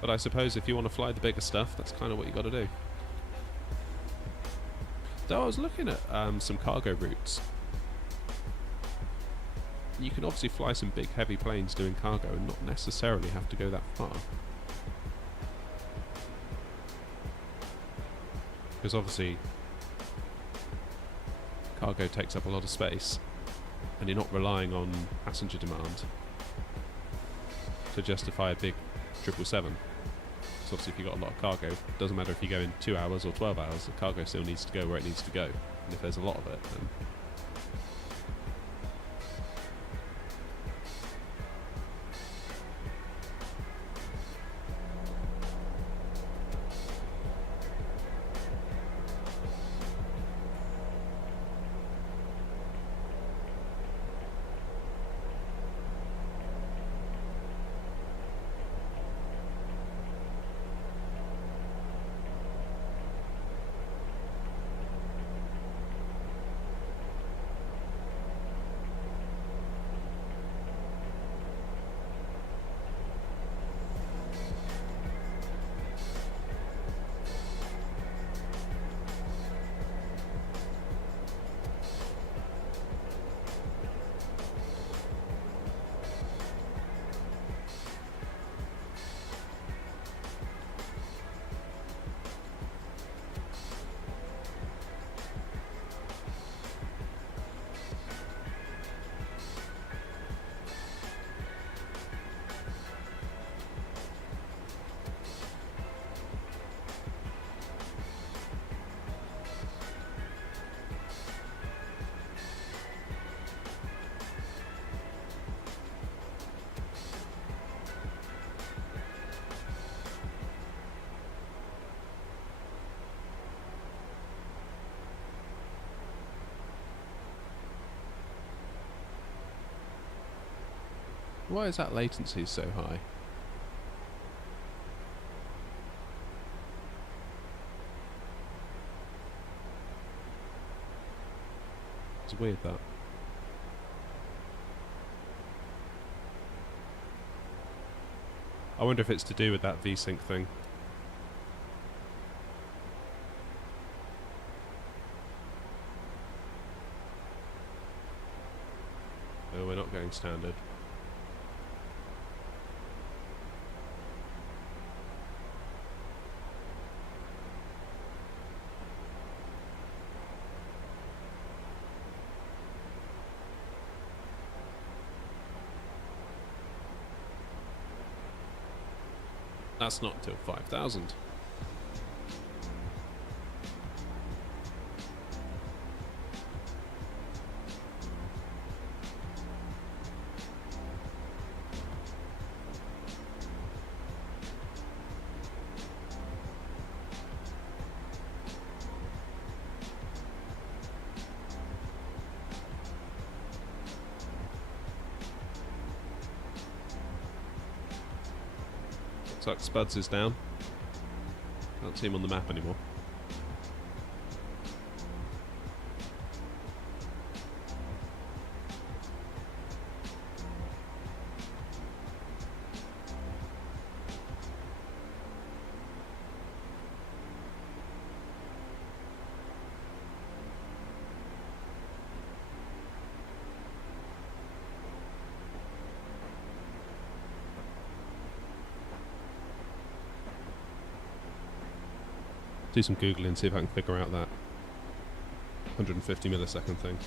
But I suppose if you want to fly the bigger stuff, that's kind of what you got to do. Though I was looking at some cargo routes. You can obviously fly some big heavy planes doing cargo and not necessarily have to go that far. Because obviously cargo takes up a lot of space and you're not relying on passenger demand to justify a big 777. So obviously if you've got a lot of cargo, it doesn't matter if you go in 2 hours or 12 hours, the cargo still needs to go where it needs to go. And if there's a lot of it, then Why is that latency so high? It's weird that. I wonder if it's to do with that VSync thing. Oh, we're not going standard. That's not till 5,000. Looks like Spuds is down. Can't see him on the map anymore. Do some Googling, see if I can figure out that 150 millisecond thing.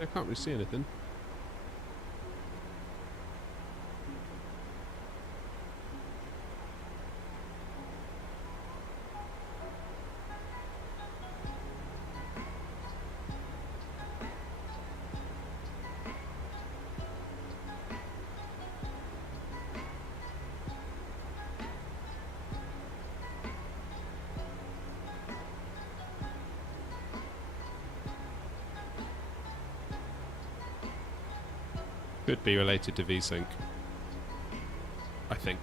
I can't really see anything. Could be related to VSync, I think.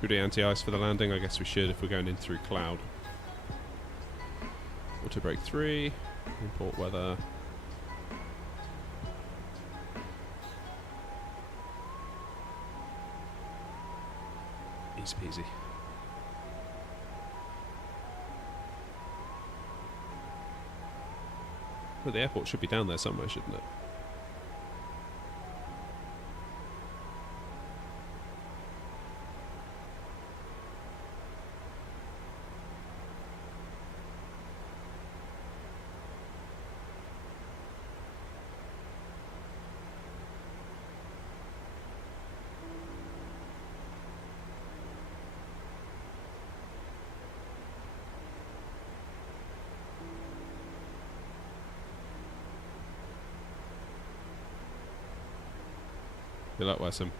Should we anti-ice for the landing? I guess we should if we're going in through cloud. Auto brake 3, import weather. Easy peasy. Well, the airport should be down there somewhere, shouldn't it? Good luck, Wesson.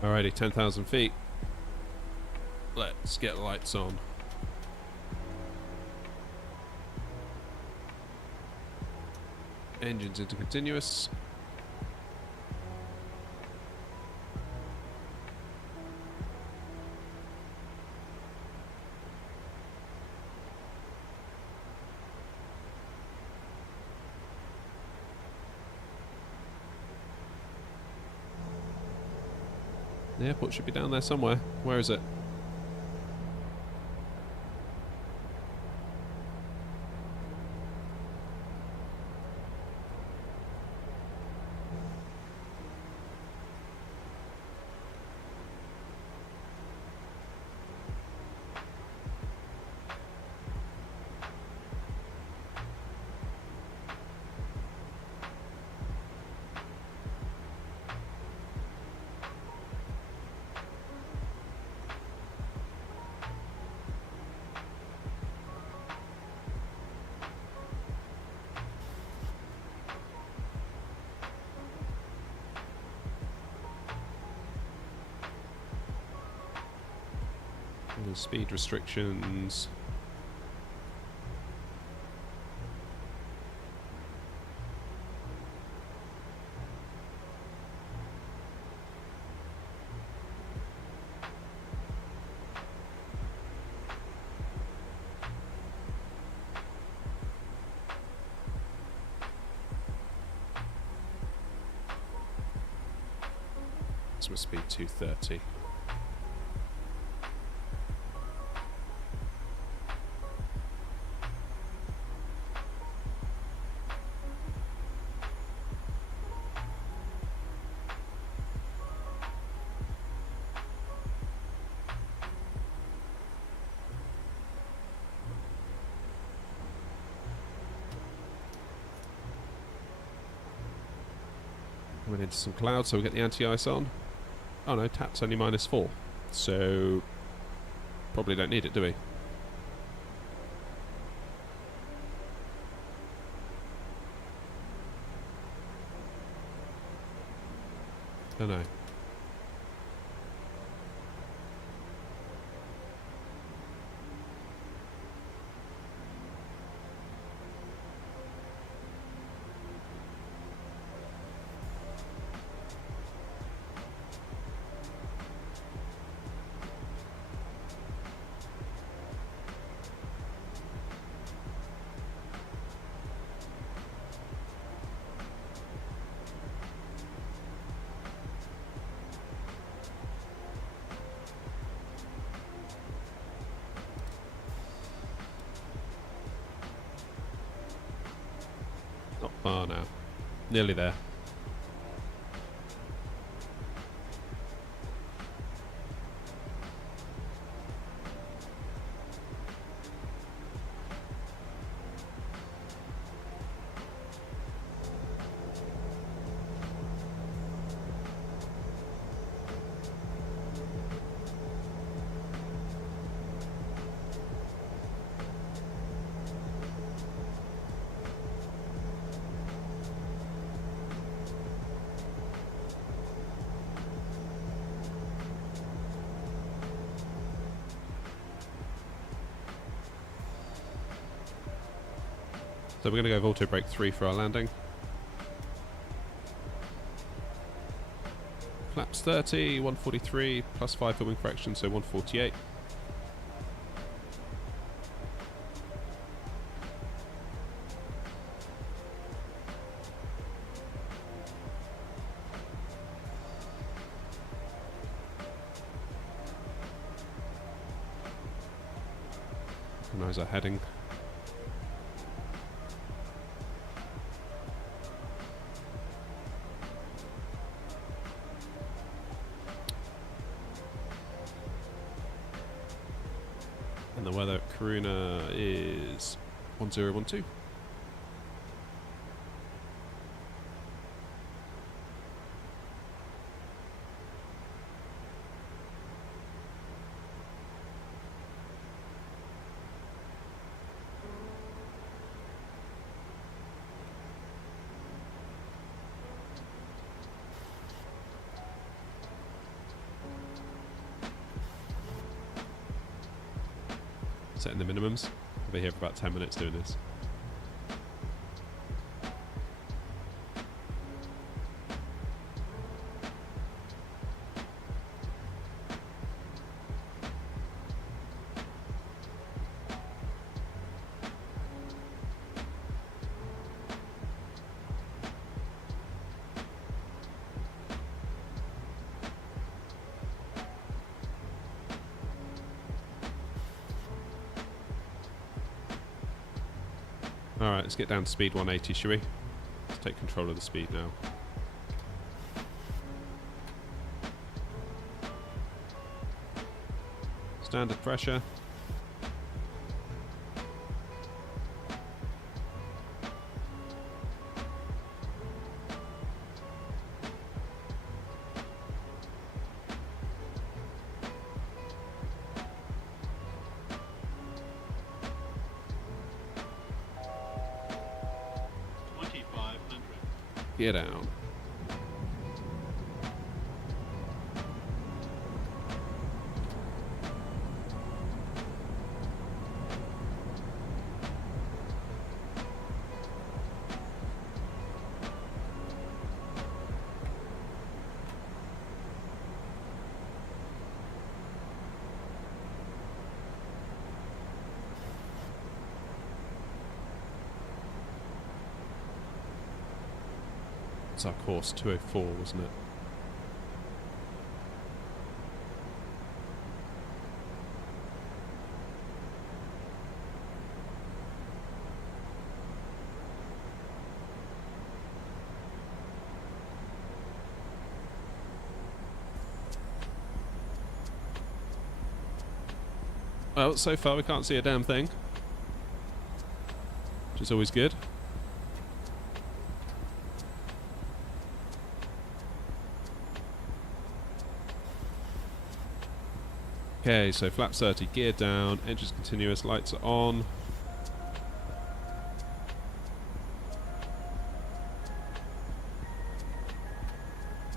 Alrighty, 10,000 feet. Let's get lights on. Engines into continuous. The airport should be down there somewhere. Where is it? The speed restrictions. So we're speed 230. Went into some clouds, so we get the anti-ice on. Oh no, TAP's only -4, so probably don't need it, do we? Don't know. Not far now. Nearly there. So we're going to go Volto Brake 3 for our landing. Flaps 30, 143, plus 5 for wing correction, so 148. Recognize our heading. And the weather at Kiruna is 1012. Setting the minimums. I'll be here for about 10 minutes doing this. Alright, let's get down to speed 180, shall we? Let's take control of the speed now. Standard pressure. Get down. It's our course, 204, wasn't it? Well, so far we can't see a damn thing, which is always good. Okay, so flaps 30, gear down, engines continuous, lights are on.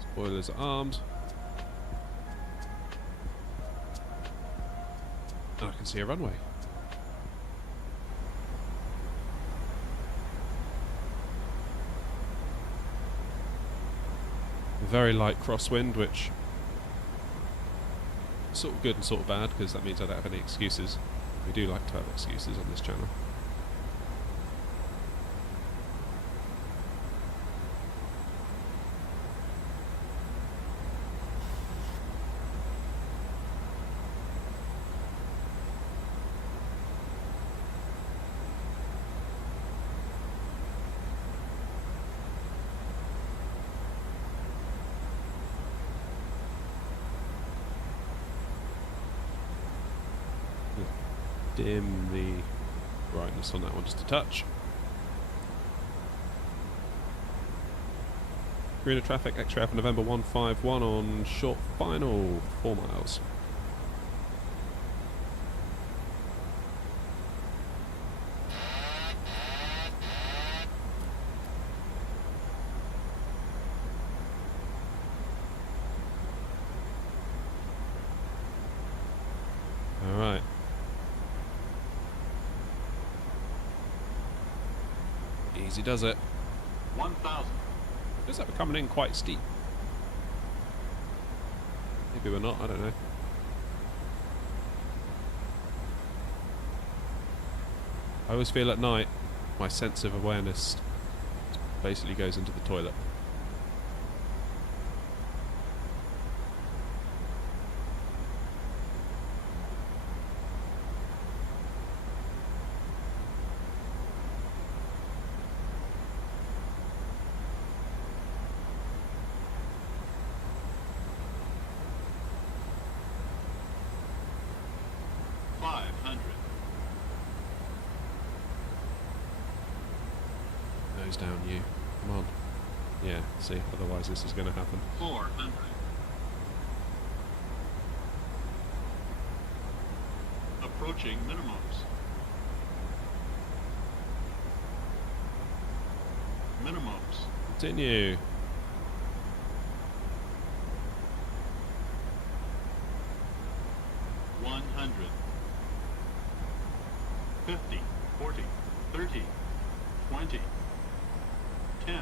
Spoilers are armed. And I can see a runway. Very light crosswind, which sort of good and sort of bad, because that means I don't have any excuses. We do like to have excuses on this channel. Dim the brightness on that one just a touch. Kiruna traffic, X-ray for November 151 on short final, 4 miles. Easy does it. 1,000. Looks like we're coming in quite steep. Maybe we're not, I don't know. I always feel at night, my sense of awareness basically goes into the toilet. Nose down, you. Come on. Yeah, see, otherwise this is going to happen. 400. Approaching minimums. Minimums. Continue. $100. 50, 40, 30, 20, 10.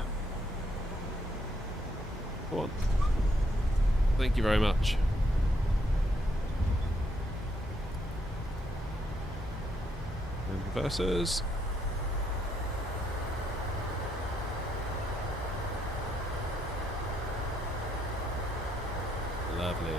Go on. Thank you very much. And reversers. Lovely.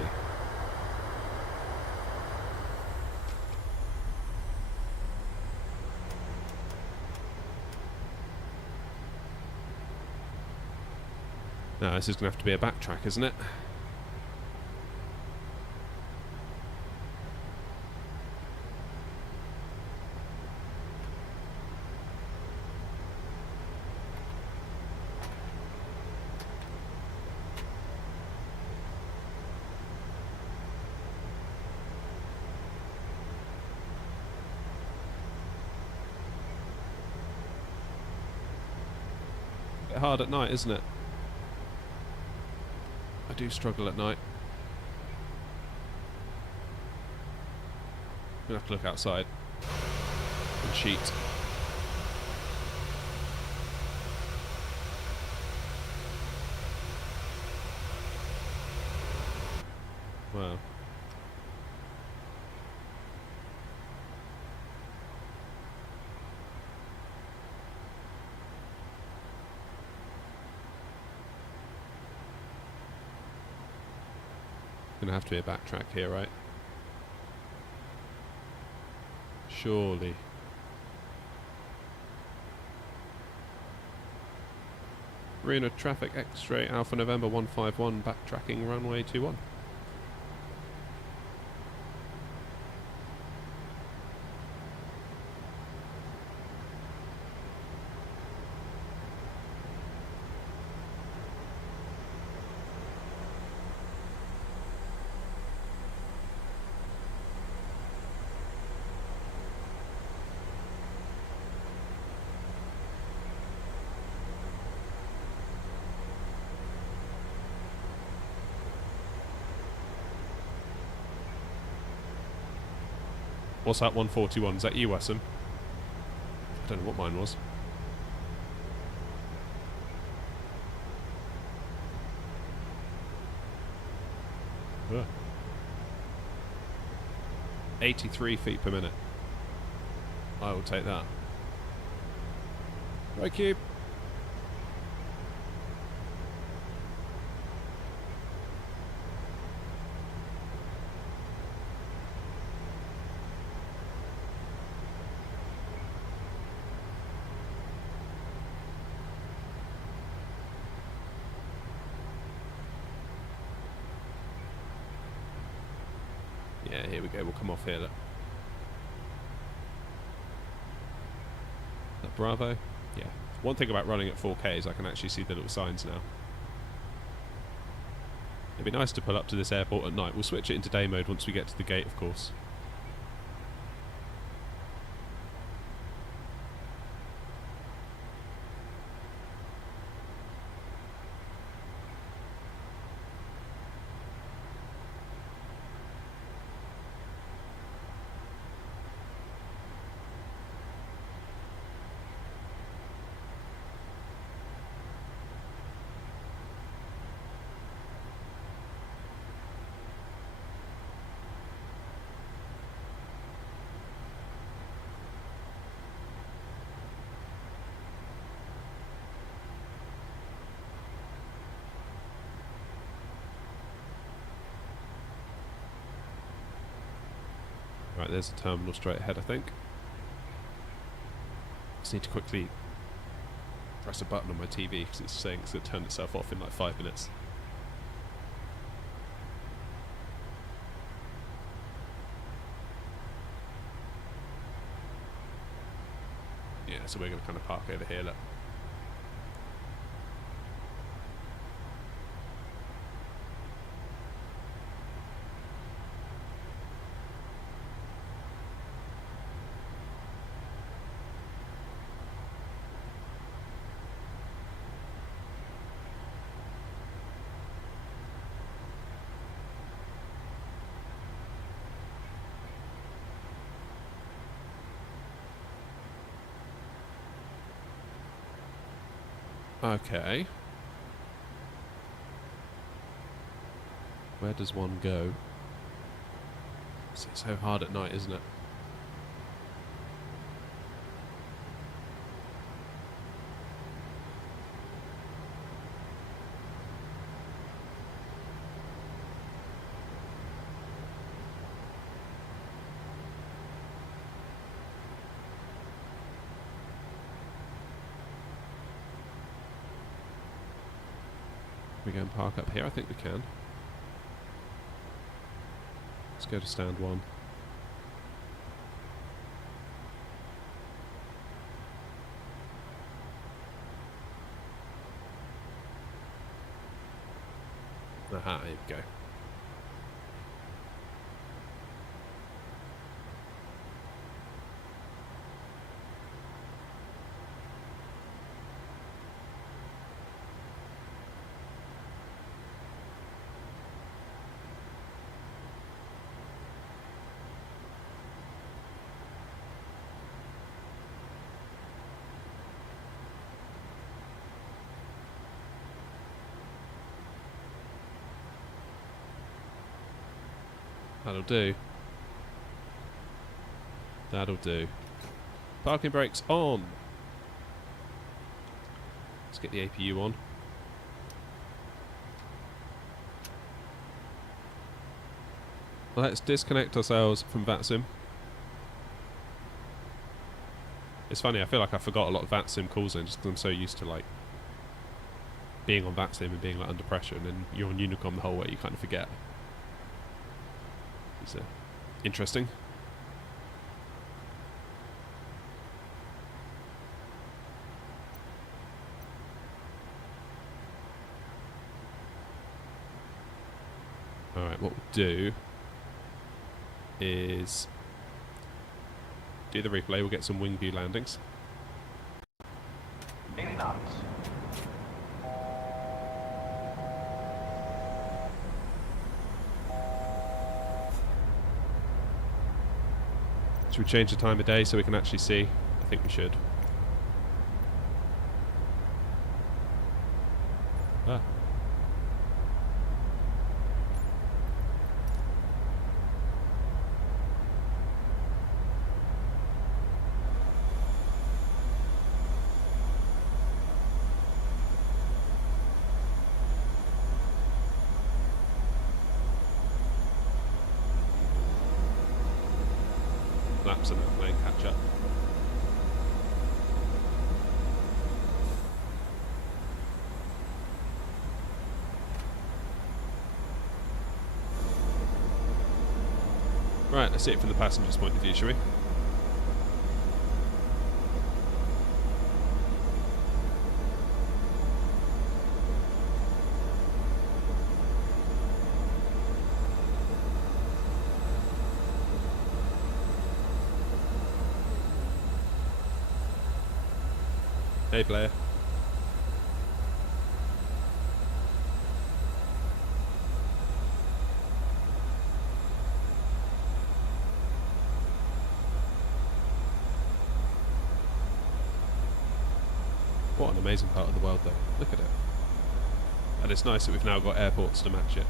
Now this is going to have to be a backtrack, isn't it? Bit hard at night, isn't it? I do struggle at night. I'm gonna have to look outside and cheat. Wow. Gonna have to be a backtrack here, right? Surely. Kiruna traffic X-ray Alpha November 151 backtracking runway 21. What's that 141? Is that you, WASM? I don't know what mine was. Ugh. 83 feet per minute. I will take that. Right, Cube. Yeah, here we go. We'll come off here. Look. That Bravo? Yeah. One thing about running at 4K is I can actually see the little signs now. It'd be nice to pull up to this airport at night. We'll switch it into day mode once we get to the gate, of course. Right, there's a terminal straight ahead, I think. Just need to quickly press a button on my TV because it's saying it's going to turn itself off in like 5 minutes. Yeah, so we're going to kind of park over here, look. Okay. Where does one go? It's so hard at night, isn't it? We go and park up here? I think we can. Let's go to stand 1. Aha, here we go. That'll do. That'll do. Parking brakes on. Let's get the APU on. Let's disconnect ourselves from VATSIM. It's funny, I feel like I forgot a lot of VATSIM calls in just because I'm so used to like being on VATSIM and being like under pressure, and then you're on Unicom the whole way, you kind of forget. It's interesting. Alright, what we'll do is do the replay, we'll get some wing view landings. 80 knots. Should we change the time of day so we can actually see? I think we should. Ah. Laps and playing catch up. Right, let's see it from the passenger's point of view, shall we? Hey Blair. What an amazing part of the world though. Look at it. And it's nice that we've now got airports to match it.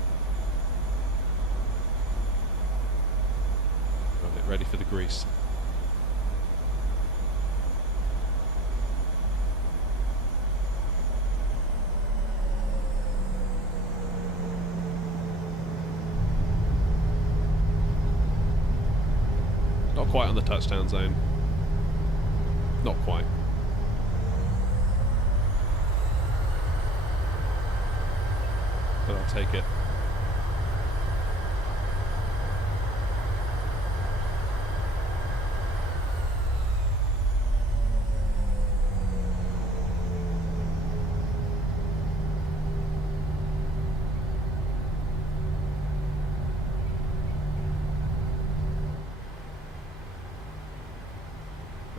Right, ready for the grease. quite on the touchdown zone. Not quite. But I'll take it.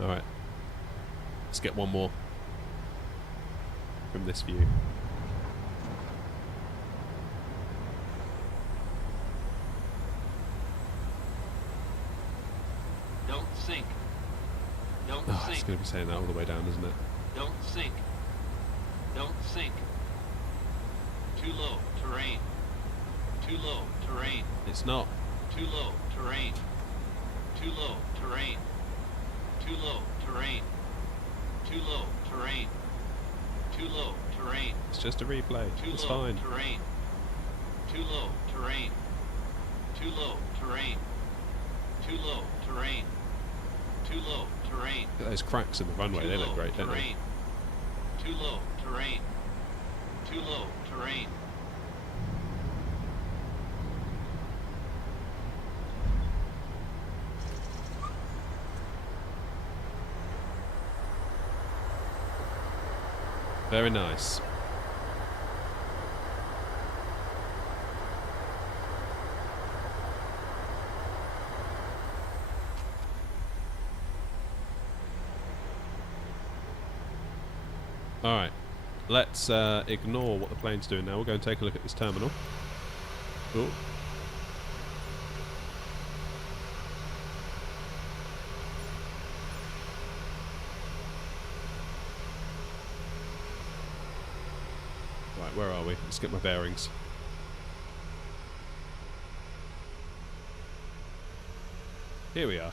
Alright. Let's get one more from this view. Don't sink. Don't Oh, sink. it's going to be saying that all the way down, isn't it? Don't sink. Don't sink. Too low. Terrain. Too low. Terrain. It's not. Too low. Terrain. Too low. Terrain. Too low. Terrain. Too low. Terrain. Too low. Terrain. It's just a replay. Too It's low. fine. Terrain. Too low. Terrain. Too low. Terrain. Too low. Terrain. Too low. Terrain. Look at those cracks in the runway. Too They look low great, don't they? terrain. Too low. Terrain. Too low. Terrain. Very nice. Alright, let's ignore what the plane's doing now. We'll go and take a look at this terminal. Oh. Right, where are we? Let's get my bearings. Here we are.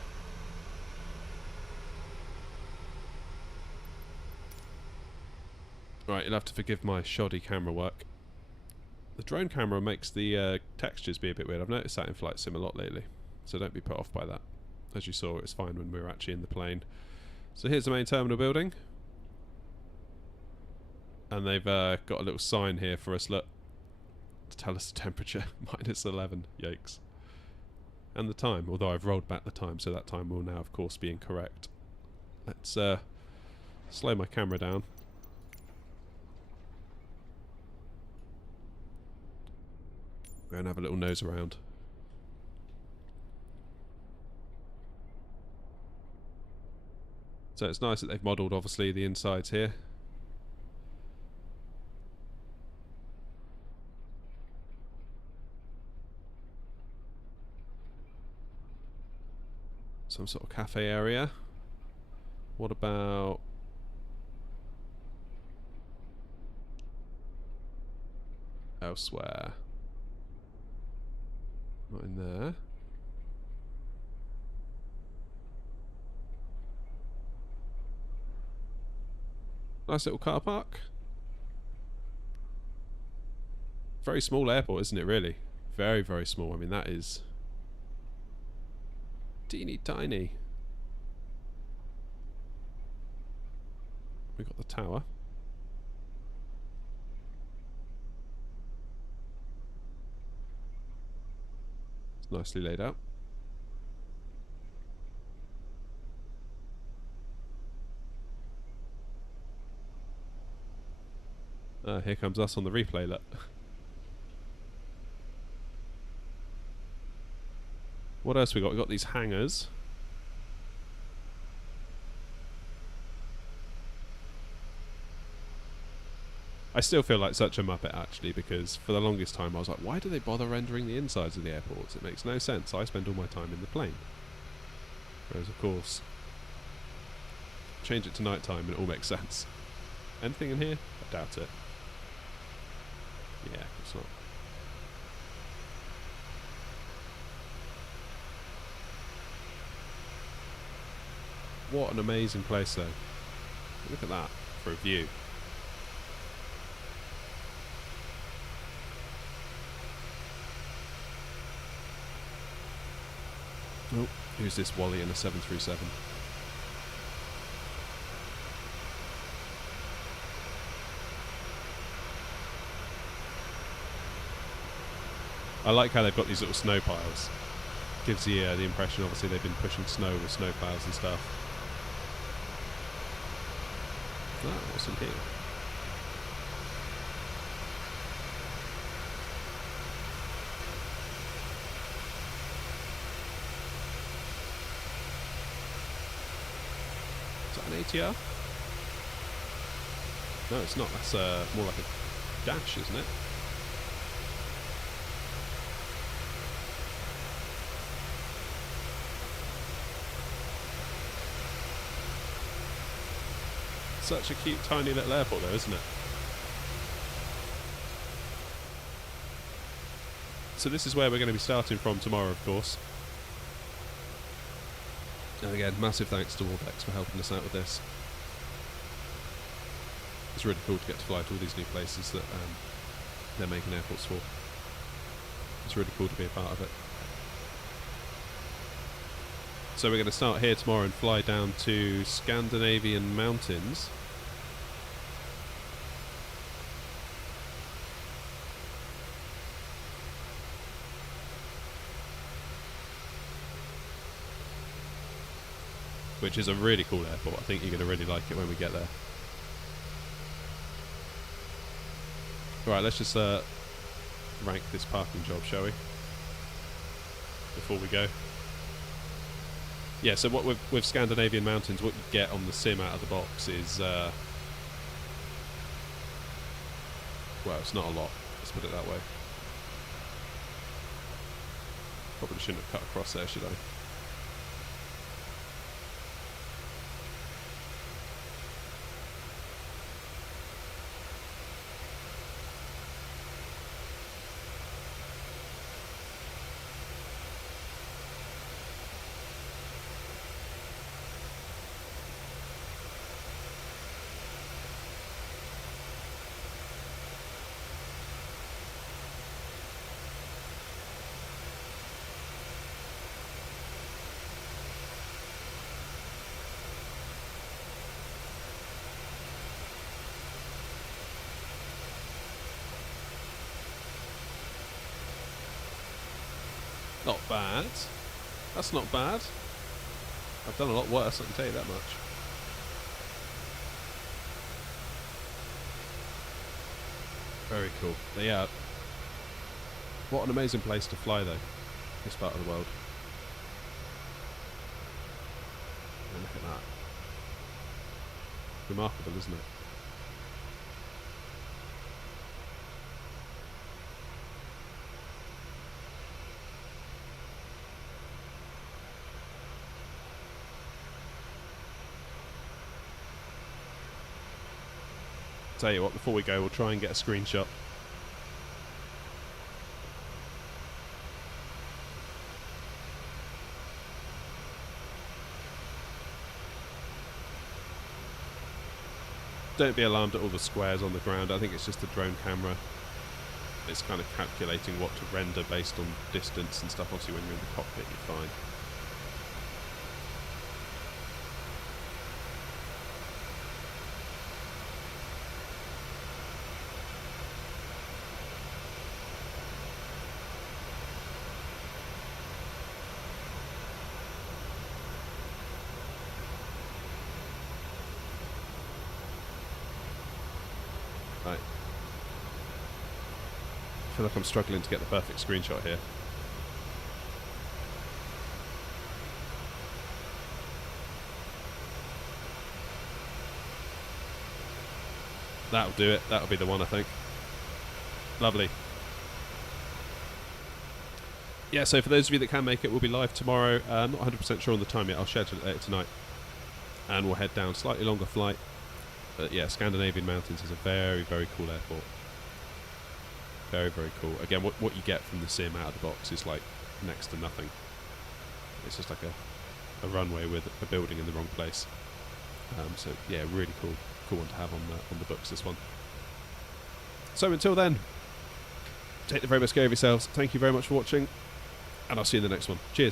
Right, you'll have to forgive my shoddy camera work. The drone camera makes the textures be a bit weird. I've noticed that in Flight Sim a lot lately, so don't be put off by that. As you saw, it was fine when we were actually in the plane. So here's the main terminal building. And they've got a little sign here for us, look, to tell us the temperature, -11, yikes. And the time, although I've rolled back the time, so that time will now, of course, be incorrect. Let's slow my camera down. Go and have a little nose around. So it's nice that they've modelled, obviously, the insides here. Some sort of cafe area. What about... elsewhere? Not in there. Nice little car park. Very small airport, isn't it, really? Very, very small. I mean, that is... teeny tiny. We got the tower. It's nicely laid out. Here comes us on the replay, look. What else we got? We got these hangars. I still feel like such a muppet, actually, because for the longest time I was like, why do they bother rendering the insides of the airports? It makes no sense. I spend all my time in the plane. Whereas, of course, change it to night time and it all makes sense. Anything in here? I doubt it. Yeah, it's not. What an amazing place, though. Look at that for a view. Oh, Who's this Wally in a 737? I like how they've got these little snow piles. Gives the impression, obviously, they've been pushing snow with snow plows and stuff. Ah, what's in here? Is that an ATR? No, it's not. That's more like a dash, isn't it? Such a cute, tiny little airport, though, isn't it? So this is where we're going to be starting from tomorrow, of course. And again, massive thanks to Orbx for helping us out with this. It's really cool to get to fly to all these new places that they're making airports for. It's really cool to be a part of it. So we're going to start here tomorrow and fly down to Scandinavian Mountains. Which is a really cool airport. I think you're going to really like it when we get there. Alright, let's just rank this parking job, shall we? Before we go. Yeah, so what with Scandinavian Mountains, what you get on the sim out of the box is... well, it's not a lot. Let's put it that way. Probably shouldn't have cut across there, should I? Not bad. That's not bad. I've done a lot worse, I can tell you that much. Very cool. But yeah, what an amazing place to fly though, this part of the world. And look at that. Remarkable, isn't it? Tell you what, before we go, we'll try and get a screenshot. Don't be alarmed at all the squares on the ground. I think it's just a drone camera. It's kind of calculating what to render based on distance and stuff. Obviously, when you're in the cockpit, you're fine. Right. I feel like I'm struggling to get the perfect screenshot here. That'll do it. That'll be the one, I think. Lovely. Yeah, so for those of you that can make it, we'll be live tomorrow. I'm not 100% sure on the time yet. I'll schedule it later tonight. And we'll head down. Slightly longer flight. But yeah, Scandinavian Mountains is a very, very cool airport. Very, very cool. Again, what you get from the sim out of the box is like next to nothing. It's just like a runway with a building in the wrong place. So yeah, really cool one to have on the books, this one. So until then, take the very best care of yourselves. Thank you very much for watching, and I'll see you in the next one. Cheers.